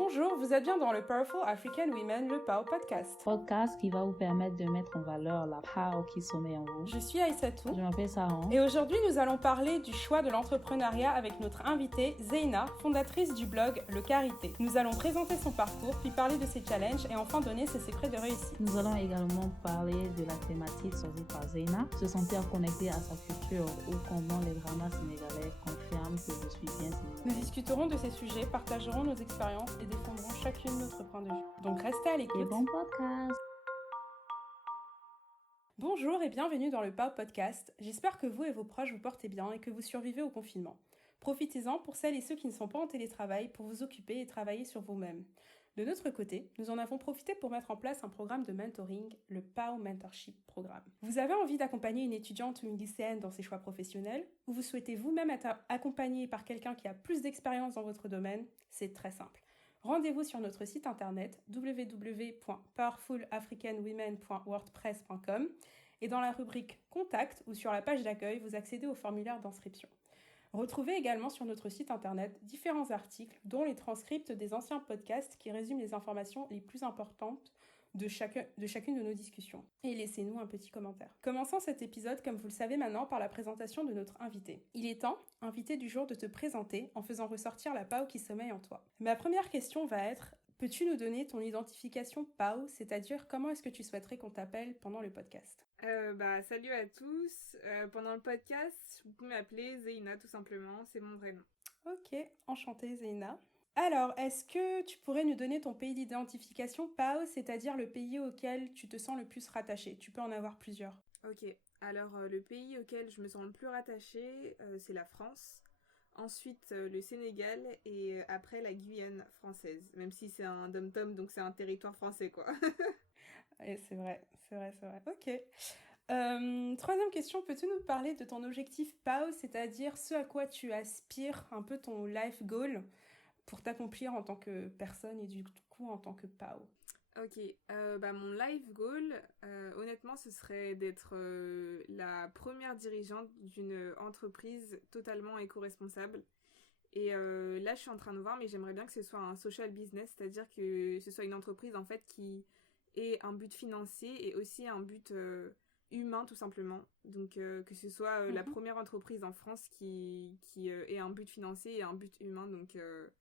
Bonjour, vous êtes bien dans le Powerful African Women, le PAO podcast. Podcast qui va vous permettre de mettre en valeur la PAO qui sommeille en vous. Je suis Aïssatou. Je m'appelle Saran. Et aujourd'hui, nous allons parler du choix de l'entrepreneuriat avec notre invitée Zeina, fondatrice du blog Le Carité. Nous allons présenter son parcours, puis parler de ses challenges et enfin donner ses secrets de réussite. Nous allons également parler de la thématique choisie par Zeina, se sentir connectée à sa culture ou comment les dramas sénégalais confirment que je suis bien sénégalaise. Nous discuterons de ces sujets, partagerons nos expériences et défendrons chacune notre point de vue. Donc restez à l'écoute. Et bon podcast! Bonjour et bienvenue dans le PAO podcast. J'espère que vous et vos proches vous portez bien et que vous survivez au confinement. Profitez-en pour celles et ceux qui ne sont pas en télétravail pour vous occuper et travailler sur vous-même. De notre côté, nous en avons profité pour mettre en place un programme de mentoring, le PAO Mentorship Programme. Vous avez envie d'accompagner une étudiante ou une lycéenne dans ses choix professionnels, ou vous souhaitez vous-même être accompagné par quelqu'un qui a plus d'expérience dans votre domaine, c'est très simple. Rendez-vous sur notre site internet www.powerfulafricanwomen.wordpress.com et dans la rubrique Contact ou sur la page d'accueil, vous accédez au formulaire d'inscription. Retrouvez également sur notre site internet différents articles, dont les transcripts des anciens podcasts qui résument les informations les plus importantes de chacune de nos discussions. Et laissez-nous un petit commentaire. Commençons cet épisode, comme vous le savez maintenant, par la présentation de notre invité. Il est temps, invité du jour, de te présenter en faisant ressortir la PAO qui sommeille en toi. Ma première question va être, peux-tu nous donner ton identification PAO, c'est-à-dire comment est-ce que tu souhaiterais qu'on t'appelle pendant le podcast ? Salut à tous. Pendant le podcast, vous pouvez m'appeler Zeina tout simplement, c'est mon vrai nom. Ok, enchantée Zeina. Alors, est-ce que tu pourrais nous donner ton pays d'identification PAO, c'est-à-dire le pays auquel tu te sens le plus rattaché ? Tu peux en avoir plusieurs. Ok, alors le pays auquel je me sens le plus rattachée, c'est la France. Ensuite, le Sénégal et après la Guyane française. Même si c'est un dom-tom, donc c'est un territoire français, quoi. Et c'est vrai. Ok. Troisième question, peux-tu nous parler de ton objectif PAO, c'est-à-dire ce à quoi tu aspires, un peu ton life goal pour t'accomplir en tant que personne et du coup en tant que PAO ? Ok, mon life goal, honnêtement, ce serait d'être la première dirigeante d'une entreprise totalement éco-responsable. Et là, je suis en train de voir, mais j'aimerais bien que ce soit un social business, c'est-à-dire que ce soit une entreprise en fait qui ait un but financier et aussi un but humain tout simplement. Donc que ce soit la première entreprise en France qui ait un but financier et un but humain. Donc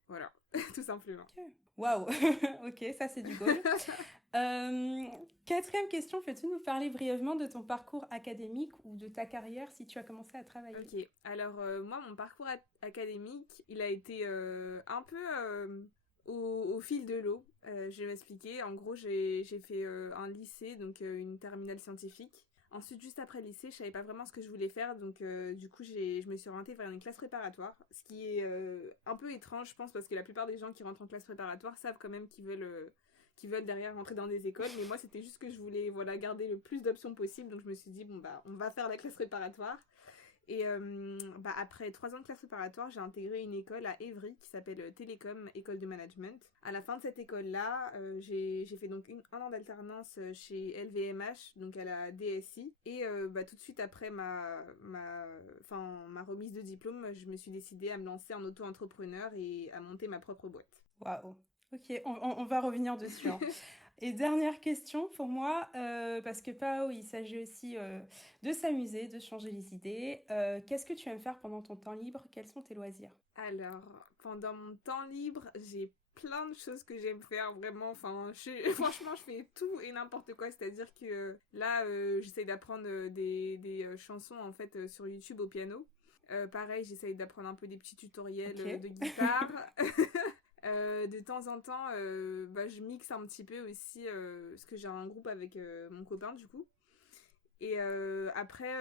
voilà, tout simplement. Okay. Waouh. Ok, ça c'est du goal. Quatrième question, peux-tu nous parler brièvement de ton parcours académique ou de ta carrière si tu as commencé à travailler ? Ok, alors moi mon parcours académique, il a été un peu au fil de l'eau. Je vais m'expliquer. En gros, j'ai fait un lycée, donc une terminale scientifique. Ensuite, juste après le lycée, je savais pas vraiment ce que je voulais faire, donc du coup, je me suis orientée vers une classe préparatoire, ce qui est un peu étrange, je pense, parce que la plupart des gens qui rentrent en classe préparatoire savent quand même qu'ils veulent derrière rentrer dans des écoles, mais moi, c'était juste que je voulais garder le plus d'options possible, donc je me suis dit, on va faire la classe préparatoire. Et après 3 ans de classe préparatoire, j'ai intégré une école à Évry qui s'appelle Télécom, école de management. À la fin de cette école-là, j'ai fait donc un an d'alternance chez LVMH, donc à la DSI. Et tout de suite après ma remise de diplôme, je me suis décidée à me lancer en auto-entrepreneur et à monter ma propre boîte. Waouh. Ok, on va revenir dessus. Hein. Et dernière question pour moi, parce que PAO, il s'agit aussi de s'amuser, de changer les idées. Qu'est-ce que tu aimes faire pendant ton temps libre ? Quels sont tes loisirs ? Alors, pendant mon temps libre, j'ai plein de choses que j'aime faire, vraiment. Enfin, franchement, je fais tout et n'importe quoi. C'est-à-dire que là, j'essaye d'apprendre des chansons, en fait, sur YouTube au piano. Pareil, j'essaye d'apprendre un peu des petits tutoriels de guitare. De temps en temps, je mixe un petit peu aussi, parce que j'ai un groupe avec mon copain du coup. Et après,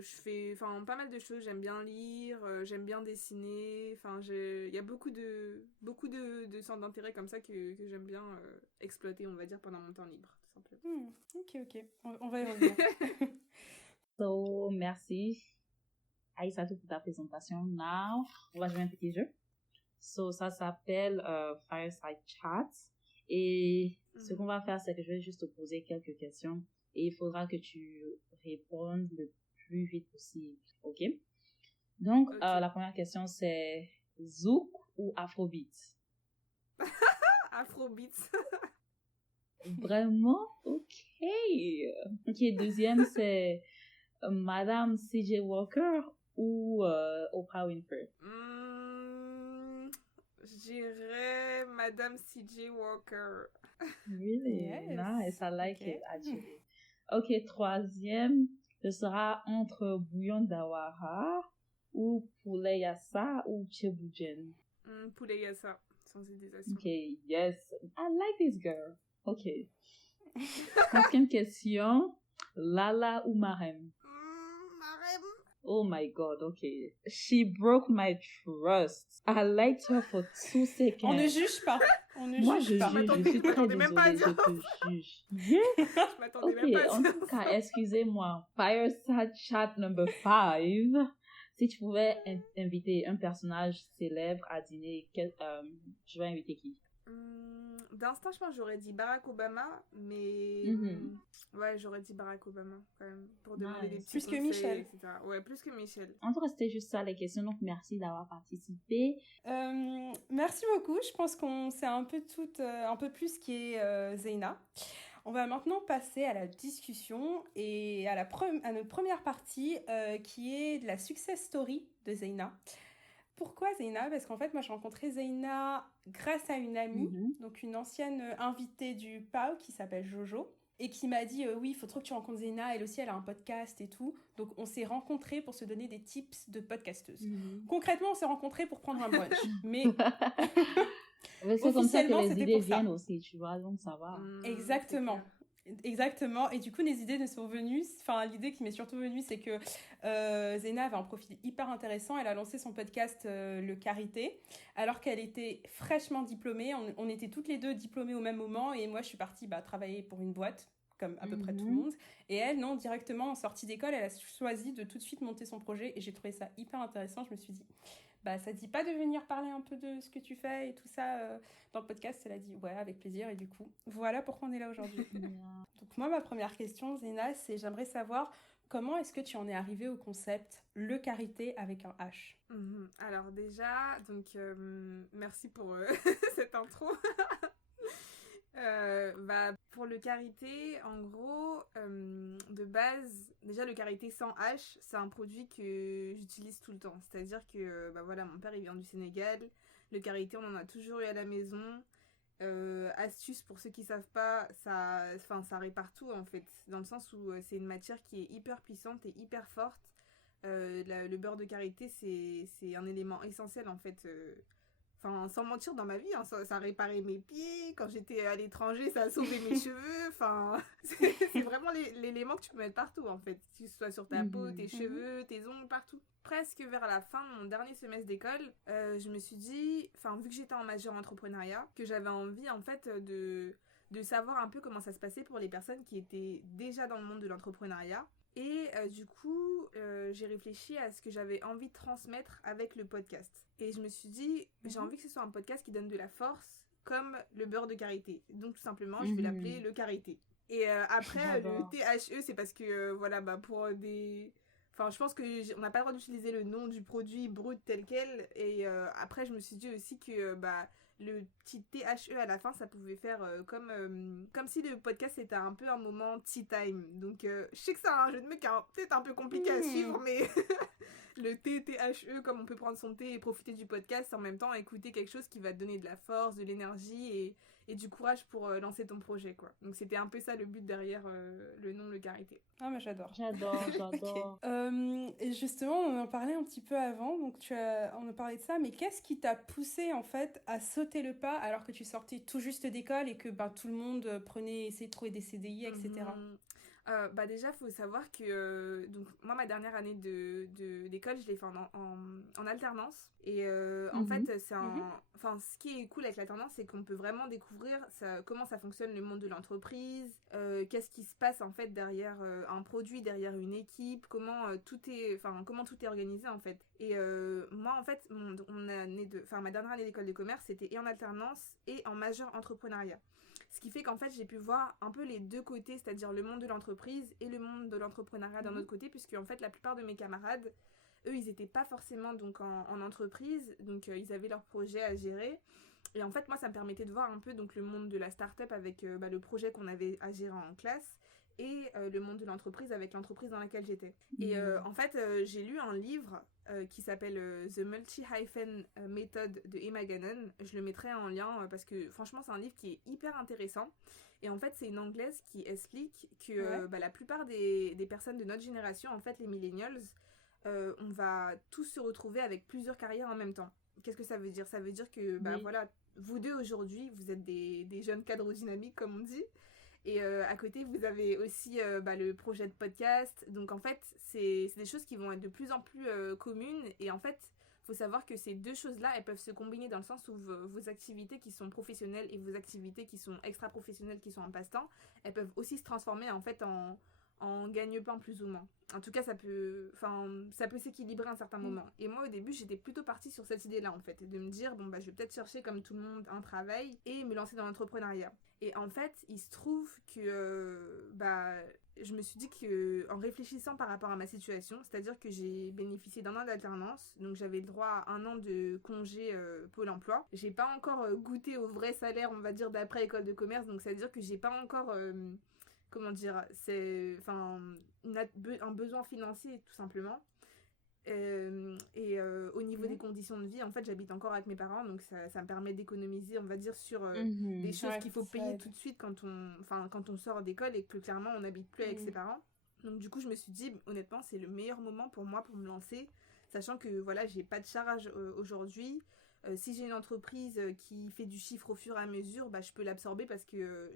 je fais pas mal de choses. J'aime bien lire, j'aime bien dessiner. Il y a beaucoup de centres d'intérêt comme ça que j'aime bien exploiter, on va dire, pendant mon temps libre, tout simplement. Ok. On va y revenir. So, merci Aïssatou pour ta présentation. Now, on va jouer un petit jeu. So, ça s'appelle Fireside Chat. Et ce qu'on va faire, c'est que je vais juste te poser quelques questions. Et il faudra que tu répondes le plus vite possible. Ok? Donc, la première question, c'est Zouk ou Afrobeat? Afrobeats. Vraiment? Ok. Ok, deuxième, c'est Madame C.J. Walker ou Oprah Winfrey. Je dirais Madame C.J. Walker. Really? Yes. Nice, I like Okay. it, actually. Ok, troisième, ce sera entre bouillon d'awara ou poulet yassa ou cheboujen. Poulet yassa, sans hésitation. Ok, yes. I like this girl. Ok. Quatrième question, Lala ou Marem? Marem. Oh my god, okay. She broke my trust. I liked her for 2 seconds. On ne juge pas. On ne Moi, juge pas. je suis très même pas à désolée, dire. je te juge. Yeah. Je m'attendais même pas à En dire. tout cas, excusez-moi. Fireside chat number 5. Si tu pouvais inviter un personnage célèbre à dîner, tu vas inviter qui? D'instinct, je pense que j'aurais dit Barack Obama, mais ouais, j'aurais dit Barack Obama quand même pour demander des petits plus conseils, que Michel. etc. Ouais, plus que Michel. En tout cas, c'était juste ça les questions, donc merci d'avoir participé. Merci beaucoup. Je pense qu'on sait un peu un peu plus qui est Zeyna. On va maintenant passer à la discussion et à notre première partie qui est de la success story de Zeyna. Pourquoi Zeyna? Parce qu'en fait, moi, j'ai rencontré Zeyna grâce à une amie, donc une ancienne invitée du PAO qui s'appelle Jojo, et qui m'a dit oui, il faut trop que tu rencontres Zeyna, elle aussi, elle a un podcast et tout. Donc, on s'est rencontrés pour se donner des tips de podcasteuse. Concrètement, on s'est rencontrés pour prendre un brunch, mais... C'est comme ça que les idées viennent aussi, tu vois, donc ça va. Exactement. Exactement, et du coup les idées ne sont venues, enfin l'idée qui m'est surtout venue c'est que Zeyna avait un profil hyper intéressant, elle a lancé son podcast Le Carité, alors qu'elle était fraîchement diplômée, on était toutes les deux diplômées au même moment, et moi je suis partie travailler pour une boîte, comme à peu près tout le monde, et elle non, directement en sortie d'école, elle a choisi de tout de suite monter son projet, et j'ai trouvé ça hyper intéressant, je me suis dit... ça te dit pas de venir parler un peu de ce que tu fais et tout ça dans le podcast? Elle a dit ouais, avec plaisir, et du coup voilà pourquoi on est là aujourd'hui. Donc moi, ma première question, Zeyna, c'est j'aimerais savoir comment est-ce que tu en es arrivée au concept Le Carité avec un H? Alors déjà, donc merci pour cette intro. Pour le Carité, en gros, de base, déjà le Carité sans H, c'est un produit que j'utilise tout le temps. C'est-à-dire que, voilà, mon père il vient du Sénégal, le Carité on en a toujours eu à la maison. Astuce pour ceux qui savent pas, ça répare tout en fait, dans le sens où c'est une matière qui est hyper puissante et hyper forte. Le beurre de karité c'est un élément essentiel en fait. Enfin, sans mentir, dans ma vie, hein, ça a réparé mes pieds. Quand j'étais à l'étranger, ça a sauvé mes cheveux. Enfin, c'est vraiment l'élément que tu peux mettre partout, en fait. Que ce soit sur ta peau, tes cheveux, tes ongles, partout. Presque vers la fin de mon dernier semestre d'école, je me suis dit, vu que j'étais en majeure entrepreneuriat, que j'avais envie, en fait, de savoir un peu comment ça se passait pour les personnes qui étaient déjà dans le monde de l'entrepreneuriat. Et du coup, j'ai réfléchi à ce que j'avais envie de transmettre avec le podcast. Et je me suis dit, j'ai envie que ce soit un podcast qui donne de la force, comme le beurre de karité. Donc tout simplement, je vais l'appeler le Carité. Et après, le THE, c'est parce que, pour des... Enfin, je pense qu'on n'a pas le droit d'utiliser le nom du produit brut tel quel. Et après, je me suis dit aussi que... le petit THE à la fin, ça pouvait faire comme si le podcast était un peu un moment tea time. Donc, je sais que c'est un jeu de mots qui est peut-être un peu compliqué à suivre, mais le THE, comme on peut prendre son thé et profiter du podcast, en même temps écouter quelque chose qui va te donner de la force, de l'énergie et du courage pour lancer ton projet, quoi. Donc, c'était un peu ça le but derrière le nom Le Carité. Ah, mais j'adore. Okay. Et justement, on en parlait un petit peu avant, donc on a parlé de ça, mais qu'est-ce qui t'a poussé en fait à sauter le pas alors que tu sortais tout juste d'école et que tout le monde essayait de trouver des CDI, etc. Déjà, il faut savoir que donc, moi, ma dernière année d'école, je l'ai fait en alternance. Et en fait, ce qui est cool avec l'alternance, c'est qu'on peut vraiment découvrir comment ça fonctionne le monde de l'entreprise, qu'est-ce qui se passe en fait derrière un produit, derrière une équipe, comment tout est organisé en fait. Et moi, en fait, ma dernière année d'école de commerce, c'était et en alternance et en majeur entrepreneuriat. Ce qui fait qu'en fait, j'ai pu voir un peu les deux côtés, c'est-à-dire le monde de l'entreprise et le monde de l'entrepreneuriat d'un autre côté, puisque en fait, la plupart de mes camarades, eux, ils n'étaient pas forcément donc en entreprise, donc ils avaient leur projet à gérer. Et en fait, moi, ça me permettait de voir un peu donc, le monde de la start-up avec le projet qu'on avait à gérer en classe et le monde de l'entreprise avec l'entreprise dans laquelle j'étais. Et en fait, j'ai lu un livre qui s'appelle The Multi-Hyphen Method de Emma Gannon. Je le mettrai en lien parce que franchement, c'est un livre qui est hyper intéressant. Et en fait, c'est une Anglaise qui explique que la plupart des personnes de notre génération, en fait, les millennials, on va tous se retrouver avec plusieurs carrières en même temps. Qu'est-ce que ça veut dire ? Ça veut dire que, voilà, vous deux aujourd'hui, vous êtes des jeunes cadres dynamiques, comme on dit. Et à côté, vous avez aussi le projet de podcast. Donc en fait, c'est des choses qui vont être de plus en plus communes. Et en fait, il faut savoir que ces deux choses-là, elles peuvent se combiner dans le sens où vos activités qui sont professionnelles et vos activités qui sont extra-professionnelles, qui sont en passe-temps, elles peuvent aussi se transformer en fait en gagne-pain plus ou moins. En tout cas, ça peut s'équilibrer à un certain moment. Et moi, au début, j'étais plutôt partie sur cette idée-là, en fait, de me dire, je vais peut-être chercher, comme tout le monde, un travail et me lancer dans l'entrepreneuriat. Et en fait, il se trouve que, je me suis dit que, en réfléchissant par rapport à ma situation, c'est-à-dire que j'ai bénéficié d'1 an d'alternance, donc j'avais le droit à 1 an de congé Pôle emploi. J'ai pas encore goûté au vrai salaire, on va dire, d'après école de commerce, donc ça veut dire que j'ai pas encore... c'est un besoin financier tout simplement. Au niveau des conditions de vie, en fait, j'habite encore avec mes parents, donc ça me permet d'économiser, on va dire, sur des choses qu'il faut payer tout de suite quand on sort d'école et que clairement on n'habite plus avec ses parents. Donc du coup, je me suis dit, honnêtement, c'est le meilleur moment pour moi pour me lancer, sachant que voilà, j'ai pas de charge aujourd'hui. Si j'ai une entreprise qui fait du chiffre au fur et à mesure, je peux l'absorber parce que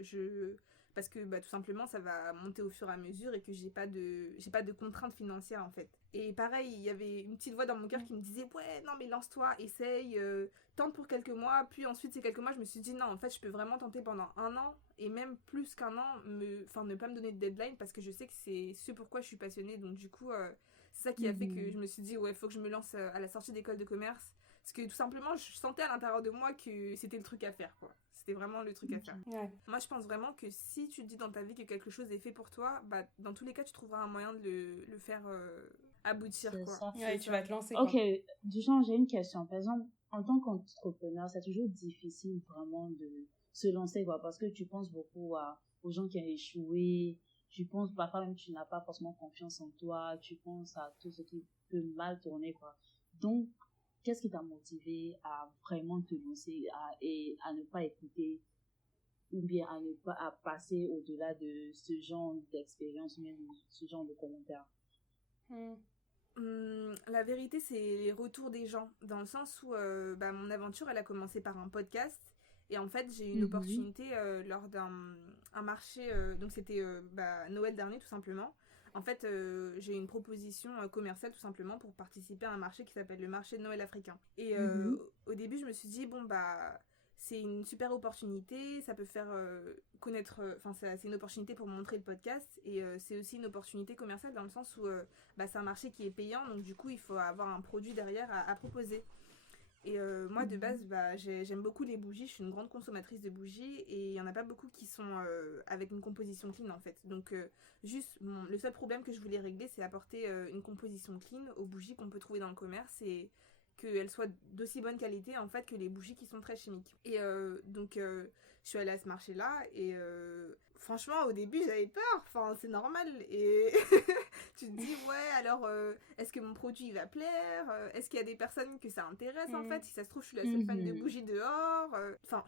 tout simplement ça va monter au fur et à mesure et que j'ai pas de contraintes financières en fait. Et pareil, il y avait une petite voix dans mon cœur qui me disait ouais non mais lance-toi, essaye, tente pour quelques mois, puis ensuite ces quelques mois je me suis dit non en fait je peux vraiment tenter pendant 1 an et même plus qu'1 an, ne pas me donner de deadline parce que je sais que c'est ce pourquoi je suis passionnée. Donc du coup c'est ça qui a fait que je me suis dit ouais faut que je me lance à la sortie d'école de commerce parce que tout simplement je sentais à l'intérieur de moi que c'était le truc à faire quoi. C'était vraiment le truc à faire. Ouais. Moi, je pense vraiment que si tu te dis dans ta vie que quelque chose est fait pour toi, dans tous les cas, tu trouveras un moyen de le faire aboutir. C'est quoi. ça. Ouais, tu vas te lancer. Ok, Quoi. du genre, j'ai une question. Par exemple, en tant qu'entrepreneur, c'est toujours difficile vraiment de se lancer, quoi, parce que tu penses beaucoup aux gens qui ont échoué. Tu penses, parfois même, tu n'as pas forcément confiance en toi. Tu penses à tout ce qui peut mal tourner, quoi. Donc, qu'est-ce qui t'a motivé à vraiment te lancer et à ne pas écouter ou bien à passer au-delà de ce genre d'expérience, même ce genre de commentaires? La vérité, c'est les retours des gens, dans le sens où mon aventure, elle a commencé par un podcast. Et en fait, j'ai eu une opportunité lors d'un marché, donc c'était Noël dernier tout simplement. En fait, j'ai eu une proposition commerciale tout simplement pour participer à un marché qui s'appelle le marché de Noël africain. Et au début, je me suis dit, c'est une super opportunité, ça peut faire connaître, c'est une opportunité pour montrer le podcast et c'est aussi une opportunité commerciale dans le sens où c'est un marché qui est payant, donc du coup, il faut avoir un produit derrière à proposer. Et moi de base j'aime beaucoup les bougies, je suis une grande consommatrice de bougies et il n'y en a pas beaucoup qui sont avec une composition clean en fait. Donc le seul problème que je voulais régler c'est apporter une composition clean aux bougies qu'on peut trouver dans le commerce et qu'elles soient d'aussi bonne qualité en fait que les bougies qui sont très chimiques. Et donc je suis allée à ce marché là et franchement au début j'avais peur, c'est normal et tu te dis ouais alors est-ce que mon produit va plaire, est-ce qu'il y a des personnes que ça intéresse en fait, si ça se trouve je suis la seule fan de bougies dehors,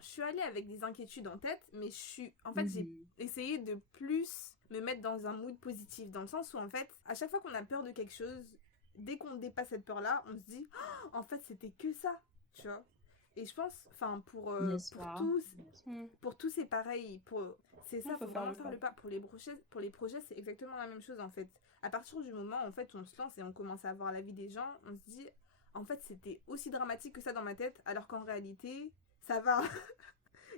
je suis allée avec des inquiétudes en tête mais j'ai essayé de plus me mettre dans un mood positif dans le sens où en fait à chaque fois qu'on a peur de quelque chose, dès qu'on dépasse cette peur là on se dit oh, en fait c'était que ça, tu vois. Et je pense, pour tous c'est pareil. C'est ça, faut vraiment faire le pas. Pour les projets, c'est exactement la même chose en fait. À partir du moment où en fait, on se lance et on commence à voir l'avis des gens, on se dit, en fait, c'était aussi dramatique que ça dans ma tête, alors qu'en réalité, ça va.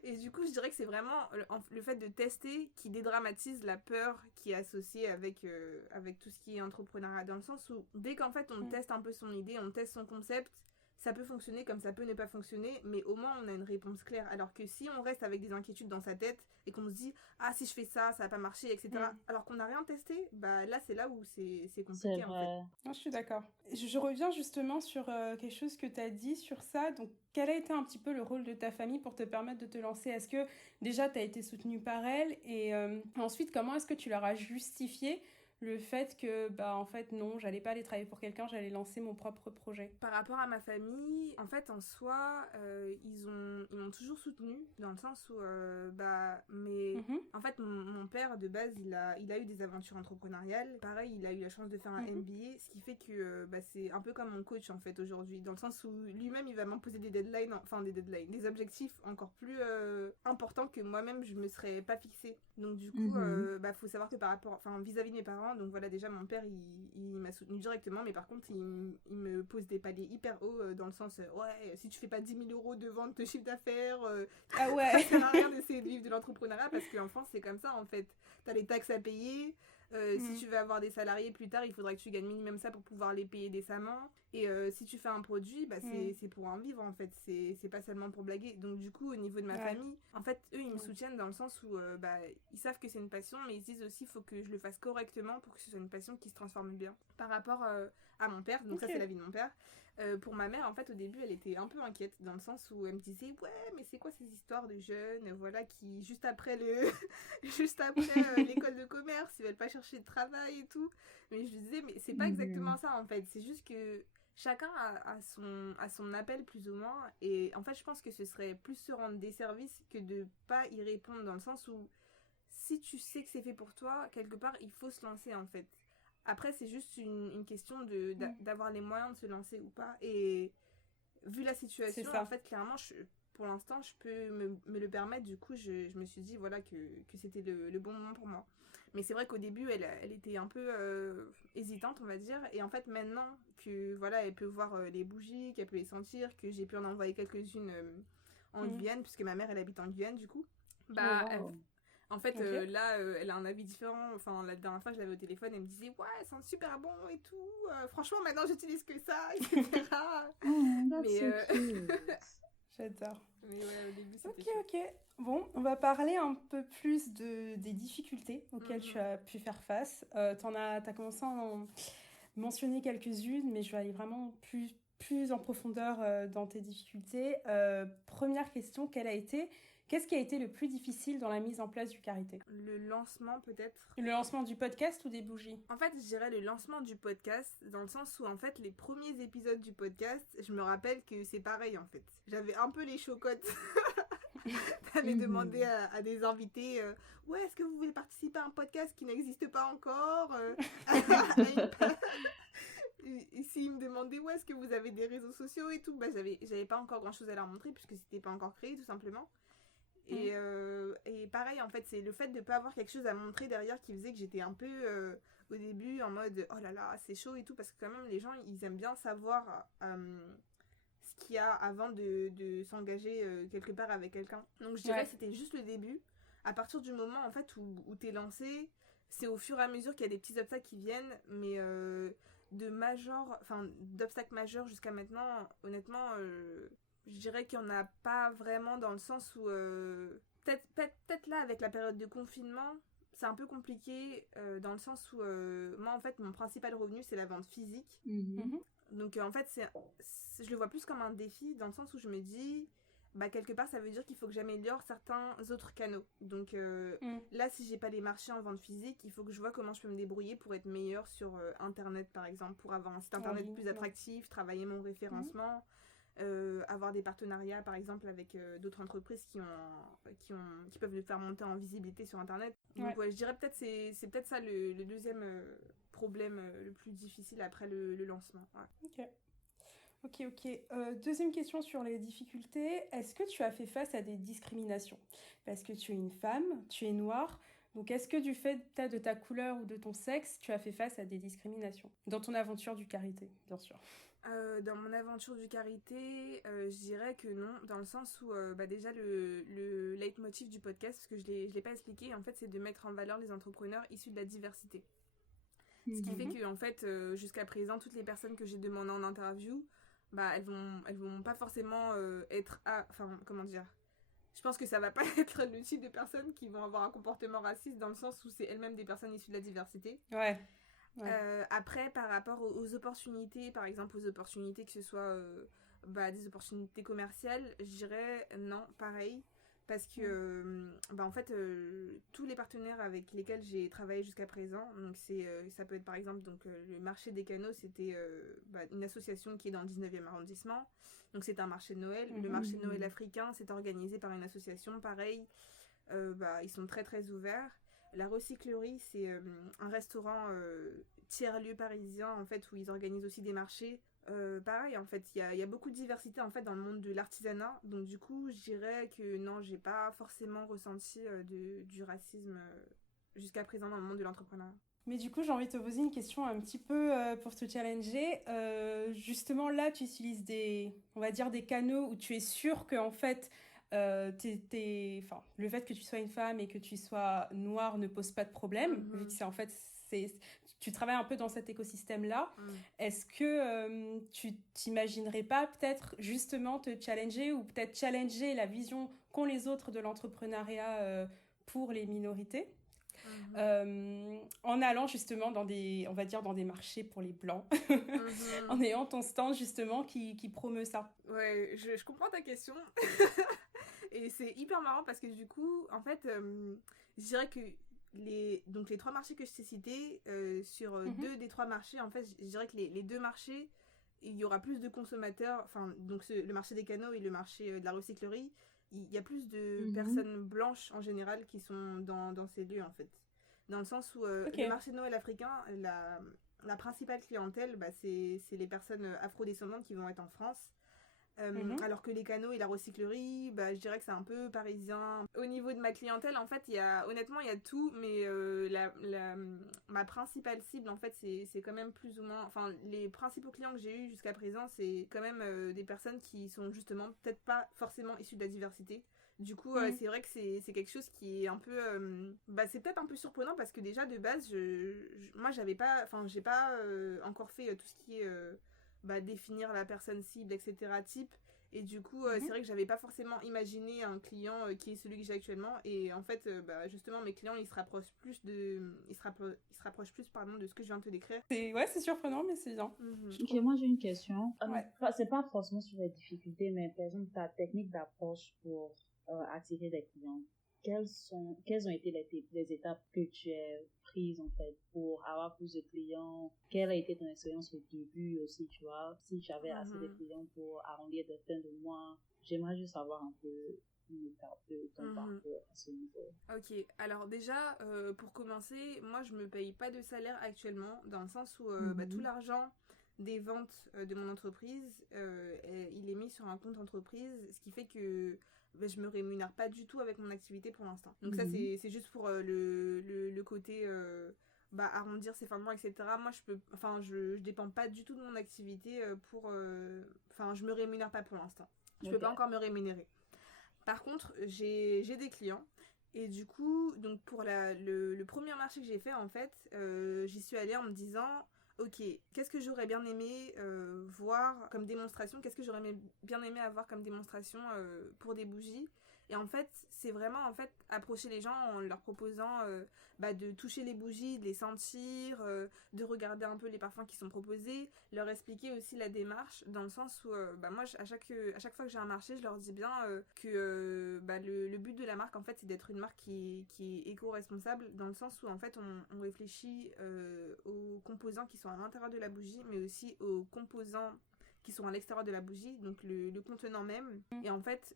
Et du coup, je dirais que c'est vraiment le fait de tester qui dédramatise la peur qui est associée avec tout ce qui est entrepreneuriat, dans le sens où dès qu'en fait on teste un peu son idée, on teste son concept, ça peut fonctionner comme ça peut ne pas fonctionner, mais au moins on a une réponse claire. Alors que si on reste avec des inquiétudes dans sa tête et qu'on se dit ah si je fais ça, ça va pas marcher, etc. Alors qu'on n'a rien testé, bah là c'est là où c'est compliqué en fait. Non, je suis d'accord. Je reviens justement sur quelque chose que tu as dit sur ça. Donc, quel a été un petit peu le rôle de ta famille pour te permettre de te lancer? Est-ce que déjà tu as été soutenue par elle? Et ensuite, comment est-ce que tu leur as justifié le fait que, en fait, non, j'allais pas aller travailler pour quelqu'un, j'allais lancer mon propre projet? Par rapport à ma famille, en fait, en soi, ils m'ont toujours soutenue, dans le sens où, en fait, mon père, de base, il a eu des aventures entrepreneuriales. Pareil, il a eu la chance de faire un MBA, ce qui fait que, c'est un peu comme mon coach, en fait, aujourd'hui, dans le sens où lui-même, il va m'imposer des objectifs encore plus importants que moi-même, je me serais pas fixé. Donc, du coup, faut savoir que vis-à-vis de mes parents, donc voilà, déjà mon père il m'a soutenu directement, mais par contre il me pose des paliers hyper hauts dans le sens ouais, si tu fais pas 10 000 euros de vente de chiffre d'affaires, ah ouais. ça sert à rien d'essayer de vivre de l'entrepreneuriat, parce qu'en France c'est comme ça en fait, t'as les taxes à payer. Si tu veux avoir des salariés plus tard, il faudrait que tu gagnes minimum ça pour pouvoir les payer décemment. Et si tu fais un produit, c'est pour en vivre en fait. C'est pas seulement pour blaguer. Donc du coup, au niveau de ma famille, en fait, eux, ils me soutiennent dans le sens où ils savent que c'est une passion, mais ils se disent aussi qu'il faut que je le fasse correctement pour que ce soit une passion qui se transforme bien. Par rapport à mon père, donc ça c'est la vie de mon père. Pour ma mère, en fait, au début, elle était un peu inquiète dans le sens où elle me disait ouais, mais c'est quoi ces histoires de jeunes, voilà, qui juste après l'école de commerce, ils veulent pas chercher de travail et tout. Mais je lui disais mais c'est pas exactement ça en fait. C'est juste que chacun a son appel plus ou moins, et en fait, je pense que ce serait plus se rendre des services que de pas y répondre, dans le sens où si tu sais que c'est fait pour toi, quelque part, il faut se lancer en fait. Après, c'est juste une question d'avoir les moyens de se lancer ou pas. Et vu la situation, en fait, clairement, pour l'instant, je peux me le permettre. Du coup, je me suis dit voilà, que c'était le bon moment pour moi. Mais c'est vrai qu'au début, elle était un peu hésitante, on va dire. Et en fait, maintenant que voilà, elle peut voir les bougies, qu'elle peut les sentir, que j'ai pu en envoyer quelques-unes en Guyane, puisque ma mère, elle habite en Guyane, du coup. En fait, là, elle a un avis différent. Enfin, la dernière fois, je l'avais au téléphone, elle me disait « Ouais, elles sentent super bon et tout. Franchement, maintenant, j'utilise que ça, etc. » J'adore. Mais ouais, au début, c'était Ok. Bon, on va parler un peu plus des difficultés auxquelles tu as pu faire face. T'as commencé à en mentionner quelques-unes, mais je vais aller vraiment plus en profondeur dans tes difficultés. Première question, qu'est-ce qui a été le plus difficile dans la mise en place du karité? Le lancement, peut-être. Le lancement du podcast ou des bougies? En fait, je dirais le lancement du podcast, dans le sens où, en fait, les premiers épisodes du podcast, je me rappelle que c'est pareil, en fait. J'avais un peu les chocottes. T'avais demandé à des invités ouais, est-ce que vous voulez participer à un podcast qui n'existe pas encore Ici, ils me demandaient ouais, est-ce que vous avez des réseaux sociaux et tout. J'avais pas encore grand-chose à leur montrer, puisque c'était pas encore créé, tout simplement. Et pareil, en fait, c'est le fait de pas avoir quelque chose à montrer derrière qui faisait que j'étais un peu au début en mode oh là là, c'est chaud et tout, parce que quand même les gens ils aiment bien savoir ce qu'il y a avant de s'engager quelque part avec quelqu'un. Donc je dirais que c'était juste le début. À partir du moment en fait où t'es lancé, c'est au fur et à mesure qu'il y a des petits obstacles qui viennent, mais d'obstacles majeurs jusqu'à maintenant, honnêtement, je dirais qu'il n'y en a pas vraiment, dans le sens où peut-être là avec la période de confinement, c'est un peu compliqué dans le sens où moi en fait mon principal revenu c'est la vente physique. Donc en fait je le vois plus comme un défi, dans le sens où je me dis quelque part ça veut dire qu'il faut que j'améliore certains autres canaux. Donc là, si j'ai pas les marchés en vente physique, il faut que je vois comment je peux me débrouiller pour être meilleure sur internet par exemple, pour avoir un site internet plus attractif, travailler mon référencement, avoir des partenariats par exemple avec d'autres entreprises qui peuvent le faire monter en visibilité sur internet. Donc je dirais peut-être c'est peut-être ça le deuxième problème le plus difficile après le lancement. Ok. Deuxième question sur les difficultés. Est-ce que tu as fait face à des discriminations? Parce que tu es une femme, tu es noire. Donc, est-ce que du fait de ta couleur ou de ton sexe, tu as fait face à des discriminations? Dans ton aventure du karité, bien sûr. Dans mon aventure du karité, je dirais que non, dans le sens où déjà le leitmotiv du podcast, parce que je l'ai pas expliqué, en fait c'est de mettre en valeur les entrepreneurs issus de la diversité. Ce qui fait que en fait jusqu'à présent toutes les personnes que j'ai demandées en interview, bah elles vont pas forcément être enfin comment dire, je pense que ça va pas être le type de personnes qui vont avoir un comportement raciste dans le sens où c'est elles-mêmes des personnes issues de la diversité. Ouais. Après, par rapport aux opportunités, par exemple aux opportunités que ce soit des opportunités commerciales, je dirais non, pareil. Parce que, en fait, tous les partenaires avec lesquels j'ai travaillé jusqu'à présent, donc ça peut être par exemple le marché des canaux, c'était une association qui est dans le 19e arrondissement. Donc c'est un marché de Noël. Le marché de Noël africain, c'est organisé par une association, pareil. Ils sont très très ouverts. La recyclerie, c'est un restaurant tiers-lieu parisien en fait où ils organisent aussi des marchés. Pareil, en fait, il y a beaucoup de diversité en fait dans le monde de l'artisanat. Donc du coup, je dirais que non, j'ai pas forcément ressenti du racisme jusqu'à présent dans le monde de l'entrepreneuriat. Mais du coup, j'ai envie de te poser une question un petit peu pour te challenger. Justement, là, tu utilises on va dire des canaux où tu es sûr que en fait, le fait que tu sois une femme et que tu sois noire ne pose pas de problème, vu que c'est en fait, tu travailles un peu dans cet écosystème-là. Est-ce que tu t'imaginerais pas peut-être justement te challenger ou peut-être challenger la vision qu'ont les autres de l'entrepreneuriat pour les minorités? En allant justement dans on va dire dans des marchés pour les blancs, en ayant ton stand justement qui promeut ça. Ouais, je comprends ta question. Et c'est hyper marrant parce que du coup, en fait, je dirais que les 3 marchés que je t'ai cités, sur 2 des 3 marchés, en fait, je dirais que les 2 marchés, il y aura plus de consommateurs, enfin, donc le marché des canaux et le marché de la recyclerie, il y a plus de personnes blanches en général qui sont dans ces lieux, en fait. Dans le sens où le marché de Noël africain, la principale clientèle, c'est les personnes afrodescendantes qui vont être en France. Alors que les canaux et la recyclerie, je dirais que c'est un peu parisien. Au niveau de ma clientèle, en fait, honnêtement, il y a tout, mais ma principale cible, en fait, c'est quand même plus ou moins... Enfin, les principaux clients que j'ai eus jusqu'à présent, c'est quand même des personnes qui sont justement peut-être pas forcément issues de la diversité. Du coup, c'est vrai que c'est quelque chose qui est un peu... c'est peut-être un peu surprenant parce que déjà, de base, moi, j'ai pas encore fait tout ce qui est... définir la personne cible, etc. type. Et du coup, c'est vrai que j'avais pas forcément imaginé un client qui est celui que j'ai actuellement. Et en fait, justement, mes clients, ils se rapprochent plus de ce que je viens de te décrire. C'est surprenant, mais c'est bien. Ok, moi j'ai une question. C'est pas forcément sur les difficultés, mais par exemple, ta technique d'approche pour attirer des clients. Quelles ont été les étapes que tu as prises en fait pour avoir plus de clients? Quelle a été ton expérience au début aussi, tu vois? Si tu avais assez de clients pour arrondir de fin de mois, j'aimerais juste savoir un peu une étape de ton parcours à ce niveau. Ok, alors déjà, pour commencer, moi je me paye pas de salaire actuellement, dans le sens où tout l'argent des ventes de mon entreprise, il est mis sur un compte entreprise, ce qui fait que je me rémunère pas du tout avec mon activité pour l'instant. Donc ça c'est juste pour le côté arrondir ses fins de mois, etc. Moi je dépends pas du tout de mon activité je me rémunère pas pour l'instant. Je peux pas encore me rémunérer. Par contre, j'ai des clients. Et du coup, donc pour le premier marché que j'ai fait, en fait, j'y suis allée en me disant... Ok, qu'est-ce que j'aurais bien aimé voir comme démonstration? Qu'est-ce que j'aurais bien aimé avoir comme démonstration pour des bougies? Et en fait, c'est vraiment approcher les gens en leur proposant de toucher les bougies, de les sentir, de regarder un peu les parfums qui sont proposés, leur expliquer aussi la démarche dans le sens où moi à chaque fois que j'ai un marché, je leur dis bien que le but de la marque en fait c'est d'être une marque qui est éco-responsable dans le sens où en fait on réfléchit aux composants qui sont à l'intérieur de la bougie mais aussi aux composants qui sont à l'extérieur de la bougie, donc le contenant même. Et en fait,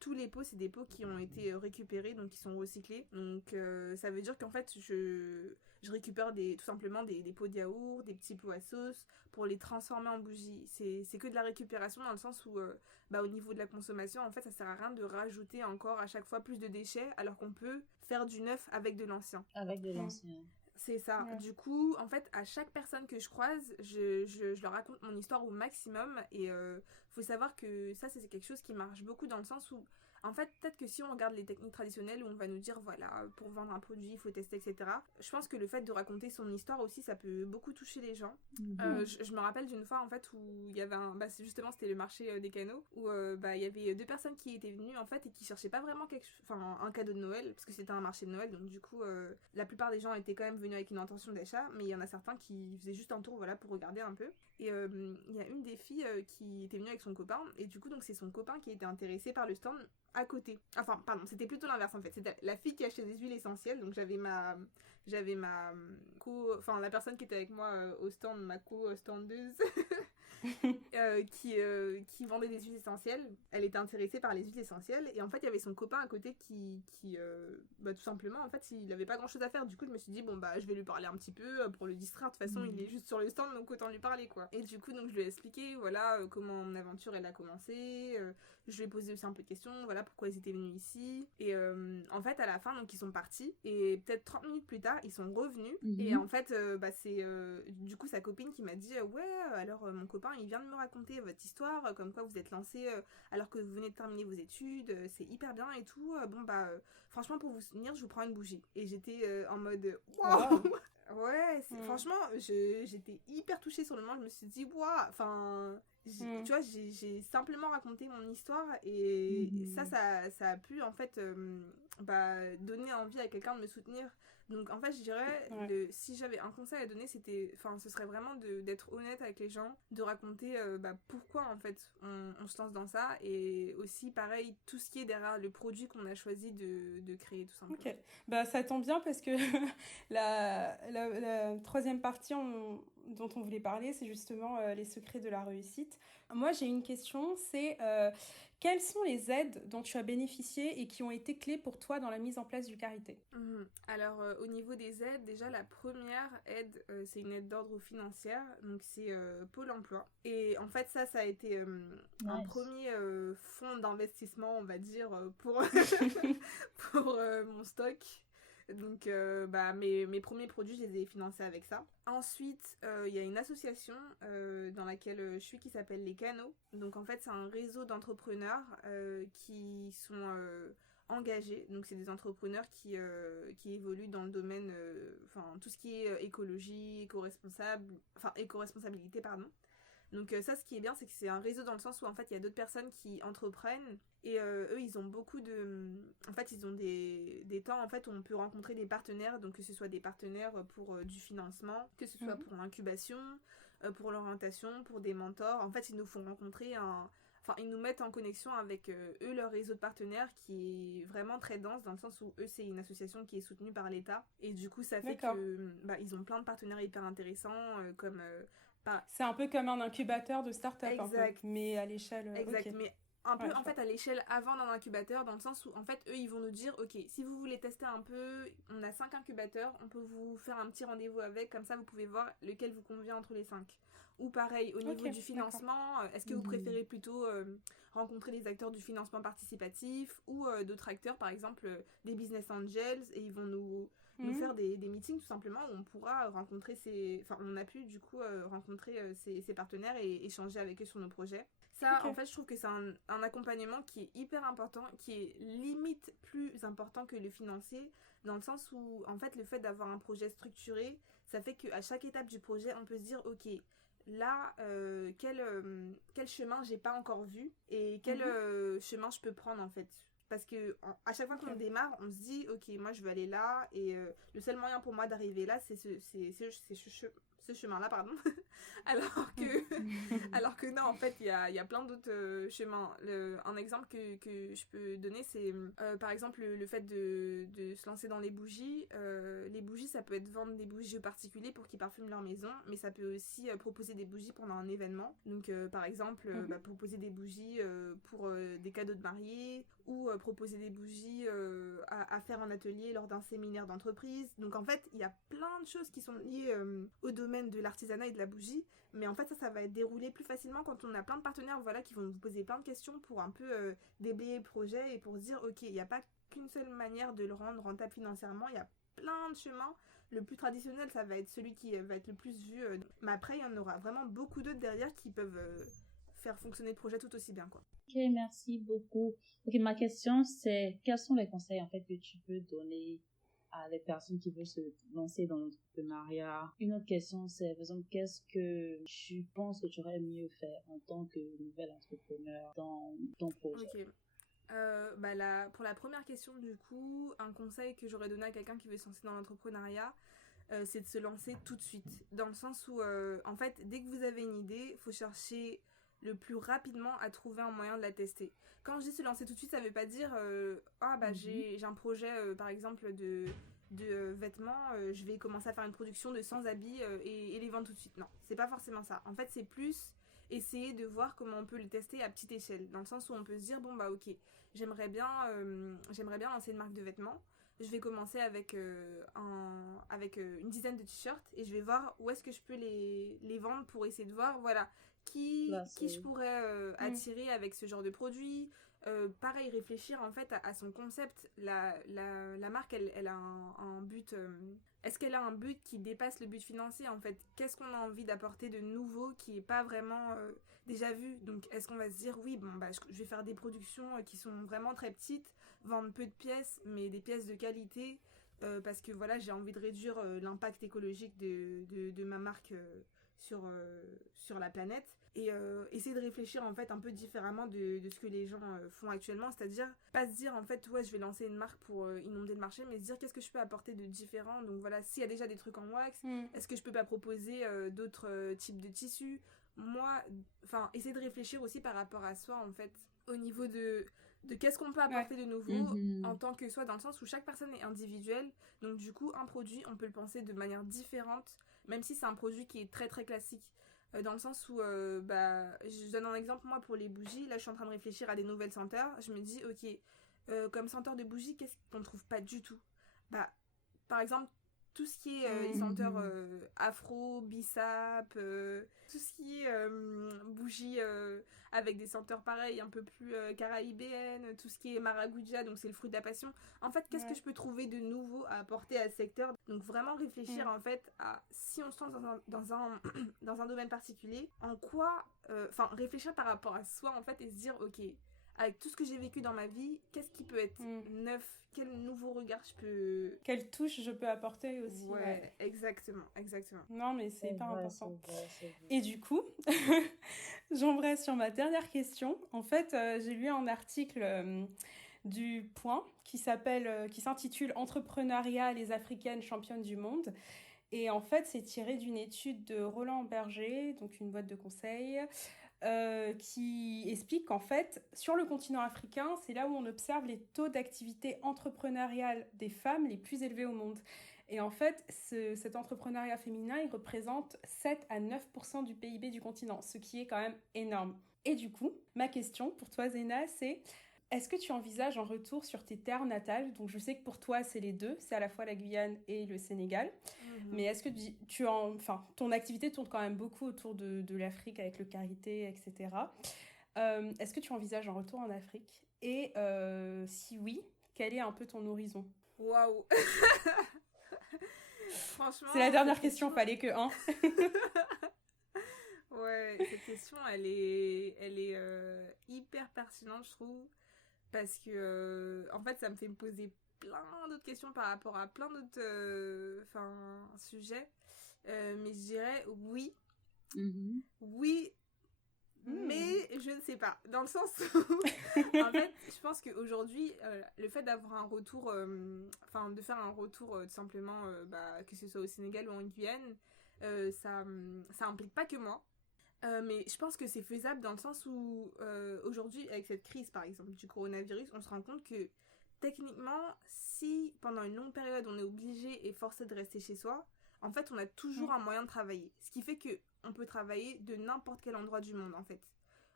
tous les pots, c'est des pots qui ont été récupérés, donc qui sont recyclés. Donc ça veut dire qu'en fait, je récupère tout simplement des pots de yaourt, des petits pots à sauce, pour les transformer en bougies. C'est que de la récupération dans le sens où, au niveau de la consommation, en fait, ça sert à rien de rajouter encore à chaque fois plus de déchets, alors qu'on peut faire du neuf avec de l'ancien. Avec de l'ancien. C'est ça. Ouais. Du coup, en fait, à chaque personne que je croise, je leur raconte mon histoire au maximum. Et faut savoir que ça, c'est quelque chose qui marche beaucoup dans le sens où, En fait, peut-être que si on regarde les techniques traditionnelles où on va nous dire, voilà, pour vendre un produit, il faut tester, etc. Je pense que le fait de raconter son histoire aussi, ça peut beaucoup toucher les gens. Je me rappelle d'une fois, en fait, où il y avait justement, c'était le marché des canaux, où il y avait deux personnes qui étaient venues, en fait, et qui cherchaient pas vraiment un cadeau de Noël, parce que c'était un marché de Noël, donc du coup, la plupart des gens étaient quand même venus avec une intention d'achat, mais il y en a certains qui faisaient juste un tour, voilà, pour regarder un peu. Et il y a une des filles qui était venue avec son copain, et du coup, donc c'est son copain qui était intéressé par le stand à côté. Enfin, pardon, c'était plutôt l'inverse en fait. C'était la fille qui achetait des huiles essentielles, donc j'avais ma la personne qui était avec moi au stand, ma co-standeuse, qui vendait des huiles essentielles. Elle était intéressée par les huiles essentielles, et en fait il y avait son copain à côté qui tout simplement, en fait, il avait pas grand chose à faire. Du coup je me suis dit, bon bah je vais lui parler un petit peu pour le distraire. De toute façon il est juste sur le stand, donc autant lui parler quoi. Et du coup donc je lui ai expliqué voilà comment mon aventure elle a commencé. Je lui ai posé aussi un peu de questions, voilà pourquoi ils étaient venus ici. Et en fait à la fin donc ils sont partis, et peut-être 30 minutes plus tard ils sont revenus. Et en fait c'est du coup sa copine qui m'a dit ouais alors mon copain il vient de me raconter votre histoire, comme quoi vous êtes lancé alors que vous venez de terminer vos études, c'est hyper bien et tout. Franchement pour vous soutenir je vous prends une bougie. Et j'étais en mode waouh. Ouais, franchement, j'étais hyper touchée sur le moment. Je me suis dit, waouh, enfin, tu vois, j'ai simplement raconté mon histoire, et ça a pu, en fait, donner envie à quelqu'un de me soutenir. Donc, en fait, je dirais, si j'avais un conseil à donner, ce serait vraiment d'être honnête avec les gens, de raconter pourquoi, en fait, on se lance dans ça, et aussi, pareil, tout ce qui est derrière le produit qu'on a choisi de créer, tout simplement. Ok, ça tombe bien parce que la troisième partie dont on voulait parler, c'est justement les secrets de la réussite. Moi, j'ai une question, c'est quelles sont les aides dont tu as bénéficié et qui ont été clés pour toi dans la mise en place du Carité ? Alors, au niveau des aides, déjà, la première aide, c'est une aide d'ordre financière, donc c'est Pôle emploi. Et en fait, ça a été un premier fonds d'investissement, on va dire, pour, pour mon stock. Donc, mes premiers produits, je les ai financés avec ça. Ensuite, il y a une association dans laquelle je suis qui s'appelle Les Canaux. Donc, en fait, c'est un réseau d'entrepreneurs qui sont engagés. Donc, c'est des entrepreneurs qui évoluent dans le domaine, tout ce qui est écologie, éco-responsabilité, pardon. Donc ça, ce qui est bien, c'est que c'est un réseau dans le sens où en fait il y a d'autres personnes qui entreprennent, et eux ils ont beaucoup de... En fait ils ont des temps en fait où on peut rencontrer des partenaires, donc que ce soit des partenaires pour du financement, que ce soit pour l'incubation, pour l'orientation, pour des mentors. En fait ils nous font rencontrer ils nous mettent en connexion avec eux, leur réseau de partenaires qui est vraiment très dense, dans le sens où eux c'est une association qui est soutenue par l'État, et du coup ça fait que ils ont plein de partenaires hyper intéressants comme... C'est un peu comme un incubateur de start-up, exact. Un peu, mais à l'échelle... Exact, mais un peu en fait à l'échelle avant d'un incubateur, dans le sens où en fait eux ils vont nous dire ok, si vous voulez tester un peu, on a 5 incubateurs, on peut vous faire un petit rendez-vous avec, comme ça vous pouvez voir lequel vous convient entre les 5. Ou pareil, au niveau du financement, est-ce que vous préférez plutôt rencontrer des acteurs du financement participatif, ou d'autres acteurs, par exemple des business angels, et ils vont nous faire des meetings tout simplement où on pourra rencontrer on a pu du coup rencontrer ces partenaires et échanger avec eux sur nos projets. Ça, en fait, je trouve que c'est un accompagnement qui est hyper important, qui est limite plus important que le financier, dans le sens où, en fait, le fait d'avoir un projet structuré, ça fait qu'à chaque étape du projet, on peut se dire, ok, là, quel chemin j'ai pas encore vu, et quel chemin je peux prendre, en fait. Parce que à chaque fois qu'on démarre, on se dit, ok, moi je veux aller là, et le seul moyen pour moi d'arriver là, c'est ce chemin-là, pardon. alors que non, en fait, il y a plein d'autres chemins. Un exemple que je peux donner, c'est par exemple le fait de se lancer dans les bougies. Les bougies, ça peut être vendre des bougies aux particuliers pour qu'ils parfument leur maison, mais ça peut aussi proposer des bougies pendant un événement. Donc par exemple, proposer des bougies pour des cadeaux de mariée, ou proposer des bougies à faire en atelier lors d'un séminaire d'entreprise. Donc en fait, il y a plein de choses qui sont liées au domaine de l'artisanat et de la bougie, mais en fait ça va être déroulé plus facilement quand on a plein de partenaires qui vont vous poser plein de questions pour un peu déblayer le projet, et pour se dire ok, il n'y a pas qu'une seule manière de le rendre rentable financièrement, il y a plein de chemins. Le plus traditionnel, ça va être celui qui va être le plus vu, mais après il y en aura vraiment beaucoup d'autres derrière qui peuvent faire fonctionner le projet tout aussi bien, quoi. Ok, merci beaucoup. Ok, ma question c'est, quels sont les conseils en fait que tu peux donner à les personnes qui veulent se lancer dans l'entrepreneuriat? Une autre question c'est, par exemple, qu'est-ce que tu penses que tu aurais mieux faire en tant que nouvel entrepreneur dans ton projet? Ok. Pour la première question, du coup, un conseil que j'aurais donné à quelqu'un qui veut se lancer dans l'entrepreneuriat, c'est de se lancer tout de suite. Dans le sens où, en fait, dès que vous avez une idée, il faut chercher le plus rapidement à trouver un moyen de la tester. Quand je dis se lancer tout de suite, ça veut pas dire j'ai un projet, par exemple, de vêtements, je vais commencer à faire une production de 100 habits et les vendre tout de suite. Non, c'est pas forcément ça. En fait, c'est plus essayer de voir comment on peut le tester à petite échelle. Dans le sens où on peut se dire, bon bah ok, j'aimerais bien lancer une marque de vêtements. Je vais commencer avec une dizaine de t-shirts et je vais voir où est-ce que je peux les vendre pour essayer de voir, voilà, qui je pourrais attirer avec ce genre de produit. Pareil, réfléchir en fait à son concept. La marque, elle a un but. Est-ce qu'elle a un but qui dépasse le but financier en fait? Qu'est-ce qu'on a envie d'apporter de nouveau qui n'est pas vraiment déjà vu? Donc est-ce qu'on va se dire oui, bon bah je vais faire des productions qui sont vraiment très petites, vendre peu de pièces, mais des pièces de qualité, parce que voilà, j'ai envie de réduire l'impact écologique de ma marque sur la planète, et essayer de réfléchir en fait un peu différemment de ce que les gens font actuellement, c'est-à-dire pas se dire en fait ouais je vais lancer une marque pour inonder le marché, mais se dire qu'est-ce que je peux apporter de différent. Donc voilà, s'il y a déjà des trucs en wax, est-ce que je peux pas proposer d'autres types de tissus? Moi, enfin, essayer de réfléchir aussi par rapport à soi en fait, au niveau de qu'est-ce qu'on peut apporter de nouveau en tant que soi, dans le sens où chaque personne est individuelle. Donc du coup, un produit, on peut le penser de manière différente, même si c'est un produit qui est très très classique. Dans le sens où, je donne un exemple, moi pour les bougies, là je suis en train de réfléchir à des nouvelles senteurs. Je me dis, ok, comme senteur de bougie, qu'est-ce qu'on ne trouve pas du tout? Bah, par exemple, tout ce qui est les senteurs afro, bissap, tout ce qui est bougie avec des senteurs pareils, un peu plus caraïbéennes, tout ce qui est maracuja, donc c'est le fruit de la passion. En fait, qu'est-ce que je peux trouver de nouveau à apporter à ce secteur? Donc vraiment réfléchir en fait à, si on se lance dans un domaine particulier, en quoi, réfléchir par rapport à soi en fait, et se dire ok, avec tout ce que j'ai vécu dans ma vie, qu'est-ce qui peut être neuf? Quel nouveau regard je peux... Quelle touche je peux apporter aussi. Ouais. Exactement. Non, mais c'est hyper important. C'est vrai. Et du coup, j'embraye sur ma dernière question. En fait, j'ai lu un article du Point qui s'intitule Entrepreneuriat, les Africaines championnes du monde. Et en fait, c'est tiré d'une étude de Roland Berger, donc une boîte de conseil, qui explique qu'en fait, sur le continent africain, c'est là où on observe les taux d'activité entrepreneuriale des femmes les plus élevés au monde. Et en fait, cet entrepreneuriat féminin, il représente 7 à 9% du PIB du continent, ce qui est quand même énorme. Et du coup, ma question pour toi, Zena, c'est est-ce que tu envisages un retour sur tes terres natales? Donc je sais que pour toi, c'est les deux, c'est à la fois la Guyane et le Sénégal. Mais est-ce que ton activité tourne quand même beaucoup autour de l'Afrique avec le karité, etc. Est-ce que tu envisages un retour en Afrique? Et si oui, quel est un peu ton horizon? Waouh. Franchement, c'est la dernière question, fallait que un. Ouais, cette question, elle est hyper pertinente, je trouve, parce que en fait, ça me fait me poser plein d'autres questions par rapport à plein d'autres sujets. Mais je dirais oui. Oui, mais je ne sais pas. Dans le sens où, en fait, je pense qu'aujourd'hui, le fait d'avoir un retour, de faire un retour tout simplement, que ce soit au Sénégal ou en Guyane, ça implique pas que moi. Mais je pense que c'est faisable dans le sens où aujourd'hui, avec cette crise par exemple du coronavirus, on se rend compte que techniquement, si pendant une longue période on est obligé et forcé de rester chez soi, en fait on a toujours un moyen de travailler. Ce qui fait que on peut travailler de n'importe quel endroit du monde en fait.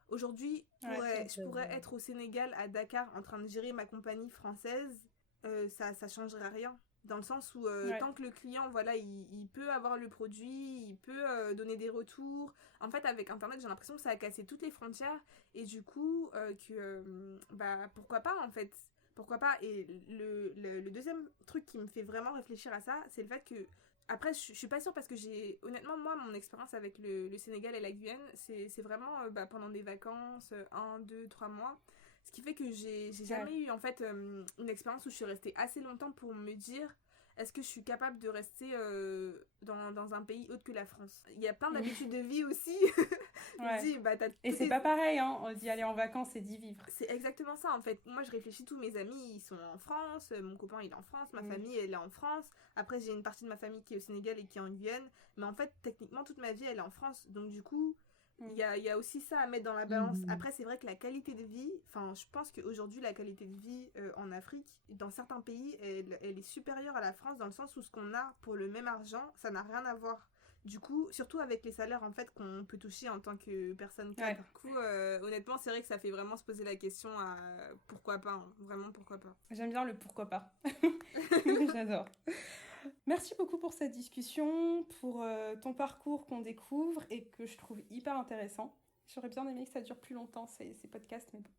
Aujourd'hui, je pourrais être au Sénégal, à Dakar, en train de gérer ma compagnie française, ça changerait rien. Dans le sens où tant que le client, voilà, il peut avoir le produit, il peut donner des retours. En fait, avec Internet, j'ai l'impression que ça a cassé toutes les frontières. Et du coup, pourquoi pas, en fait? Pourquoi pas? Et le deuxième truc qui me fait vraiment réfléchir à ça, c'est le fait que Après, je suis pas sûre parce que honnêtement, moi, mon expérience avec le Sénégal et la Guyane, c'est vraiment pendant des vacances, 1, 2, 3 mois. Ce qui fait que j'ai jamais eu, en fait, une expérience où je suis restée assez longtemps pour me dire, est-ce que je suis capable de rester dans un pays autre que la France? Il y a plein d'habitudes de vie aussi. Ouais. Dis, Et c'est pas pareil, hein, d'y aller en vacances et d'y vivre. C'est exactement ça, en fait. Moi, je réfléchis, tous mes amis, ils sont en France, mon copain, il est en France, ma famille, elle est en France. Après, j'ai une partie de ma famille qui est au Sénégal et qui est en Guyane. Mais en fait, techniquement, toute ma vie, elle est en France. Donc, du coup, il y a aussi ça à mettre dans la balance. Après, c'est vrai que la qualité de vie, enfin, je pense qu'aujourd'hui, la qualité de vie en Afrique, dans certains pays, elle est supérieure à la France, dans le sens où ce qu'on a pour le même argent, ça n'a rien à voir. Du coup, surtout avec les salaires en fait qu'on peut toucher en tant que personne cadre. Du coup, honnêtement, c'est vrai que ça fait vraiment se poser la question à pourquoi pas, hein. Vraiment pourquoi pas. J'aime bien le pourquoi pas. J'adore. Merci beaucoup pour cette discussion, pour ton parcours qu'on découvre et que je trouve hyper intéressant. J'aurais bien aimé que ça dure plus longtemps, ces podcasts, mais bon.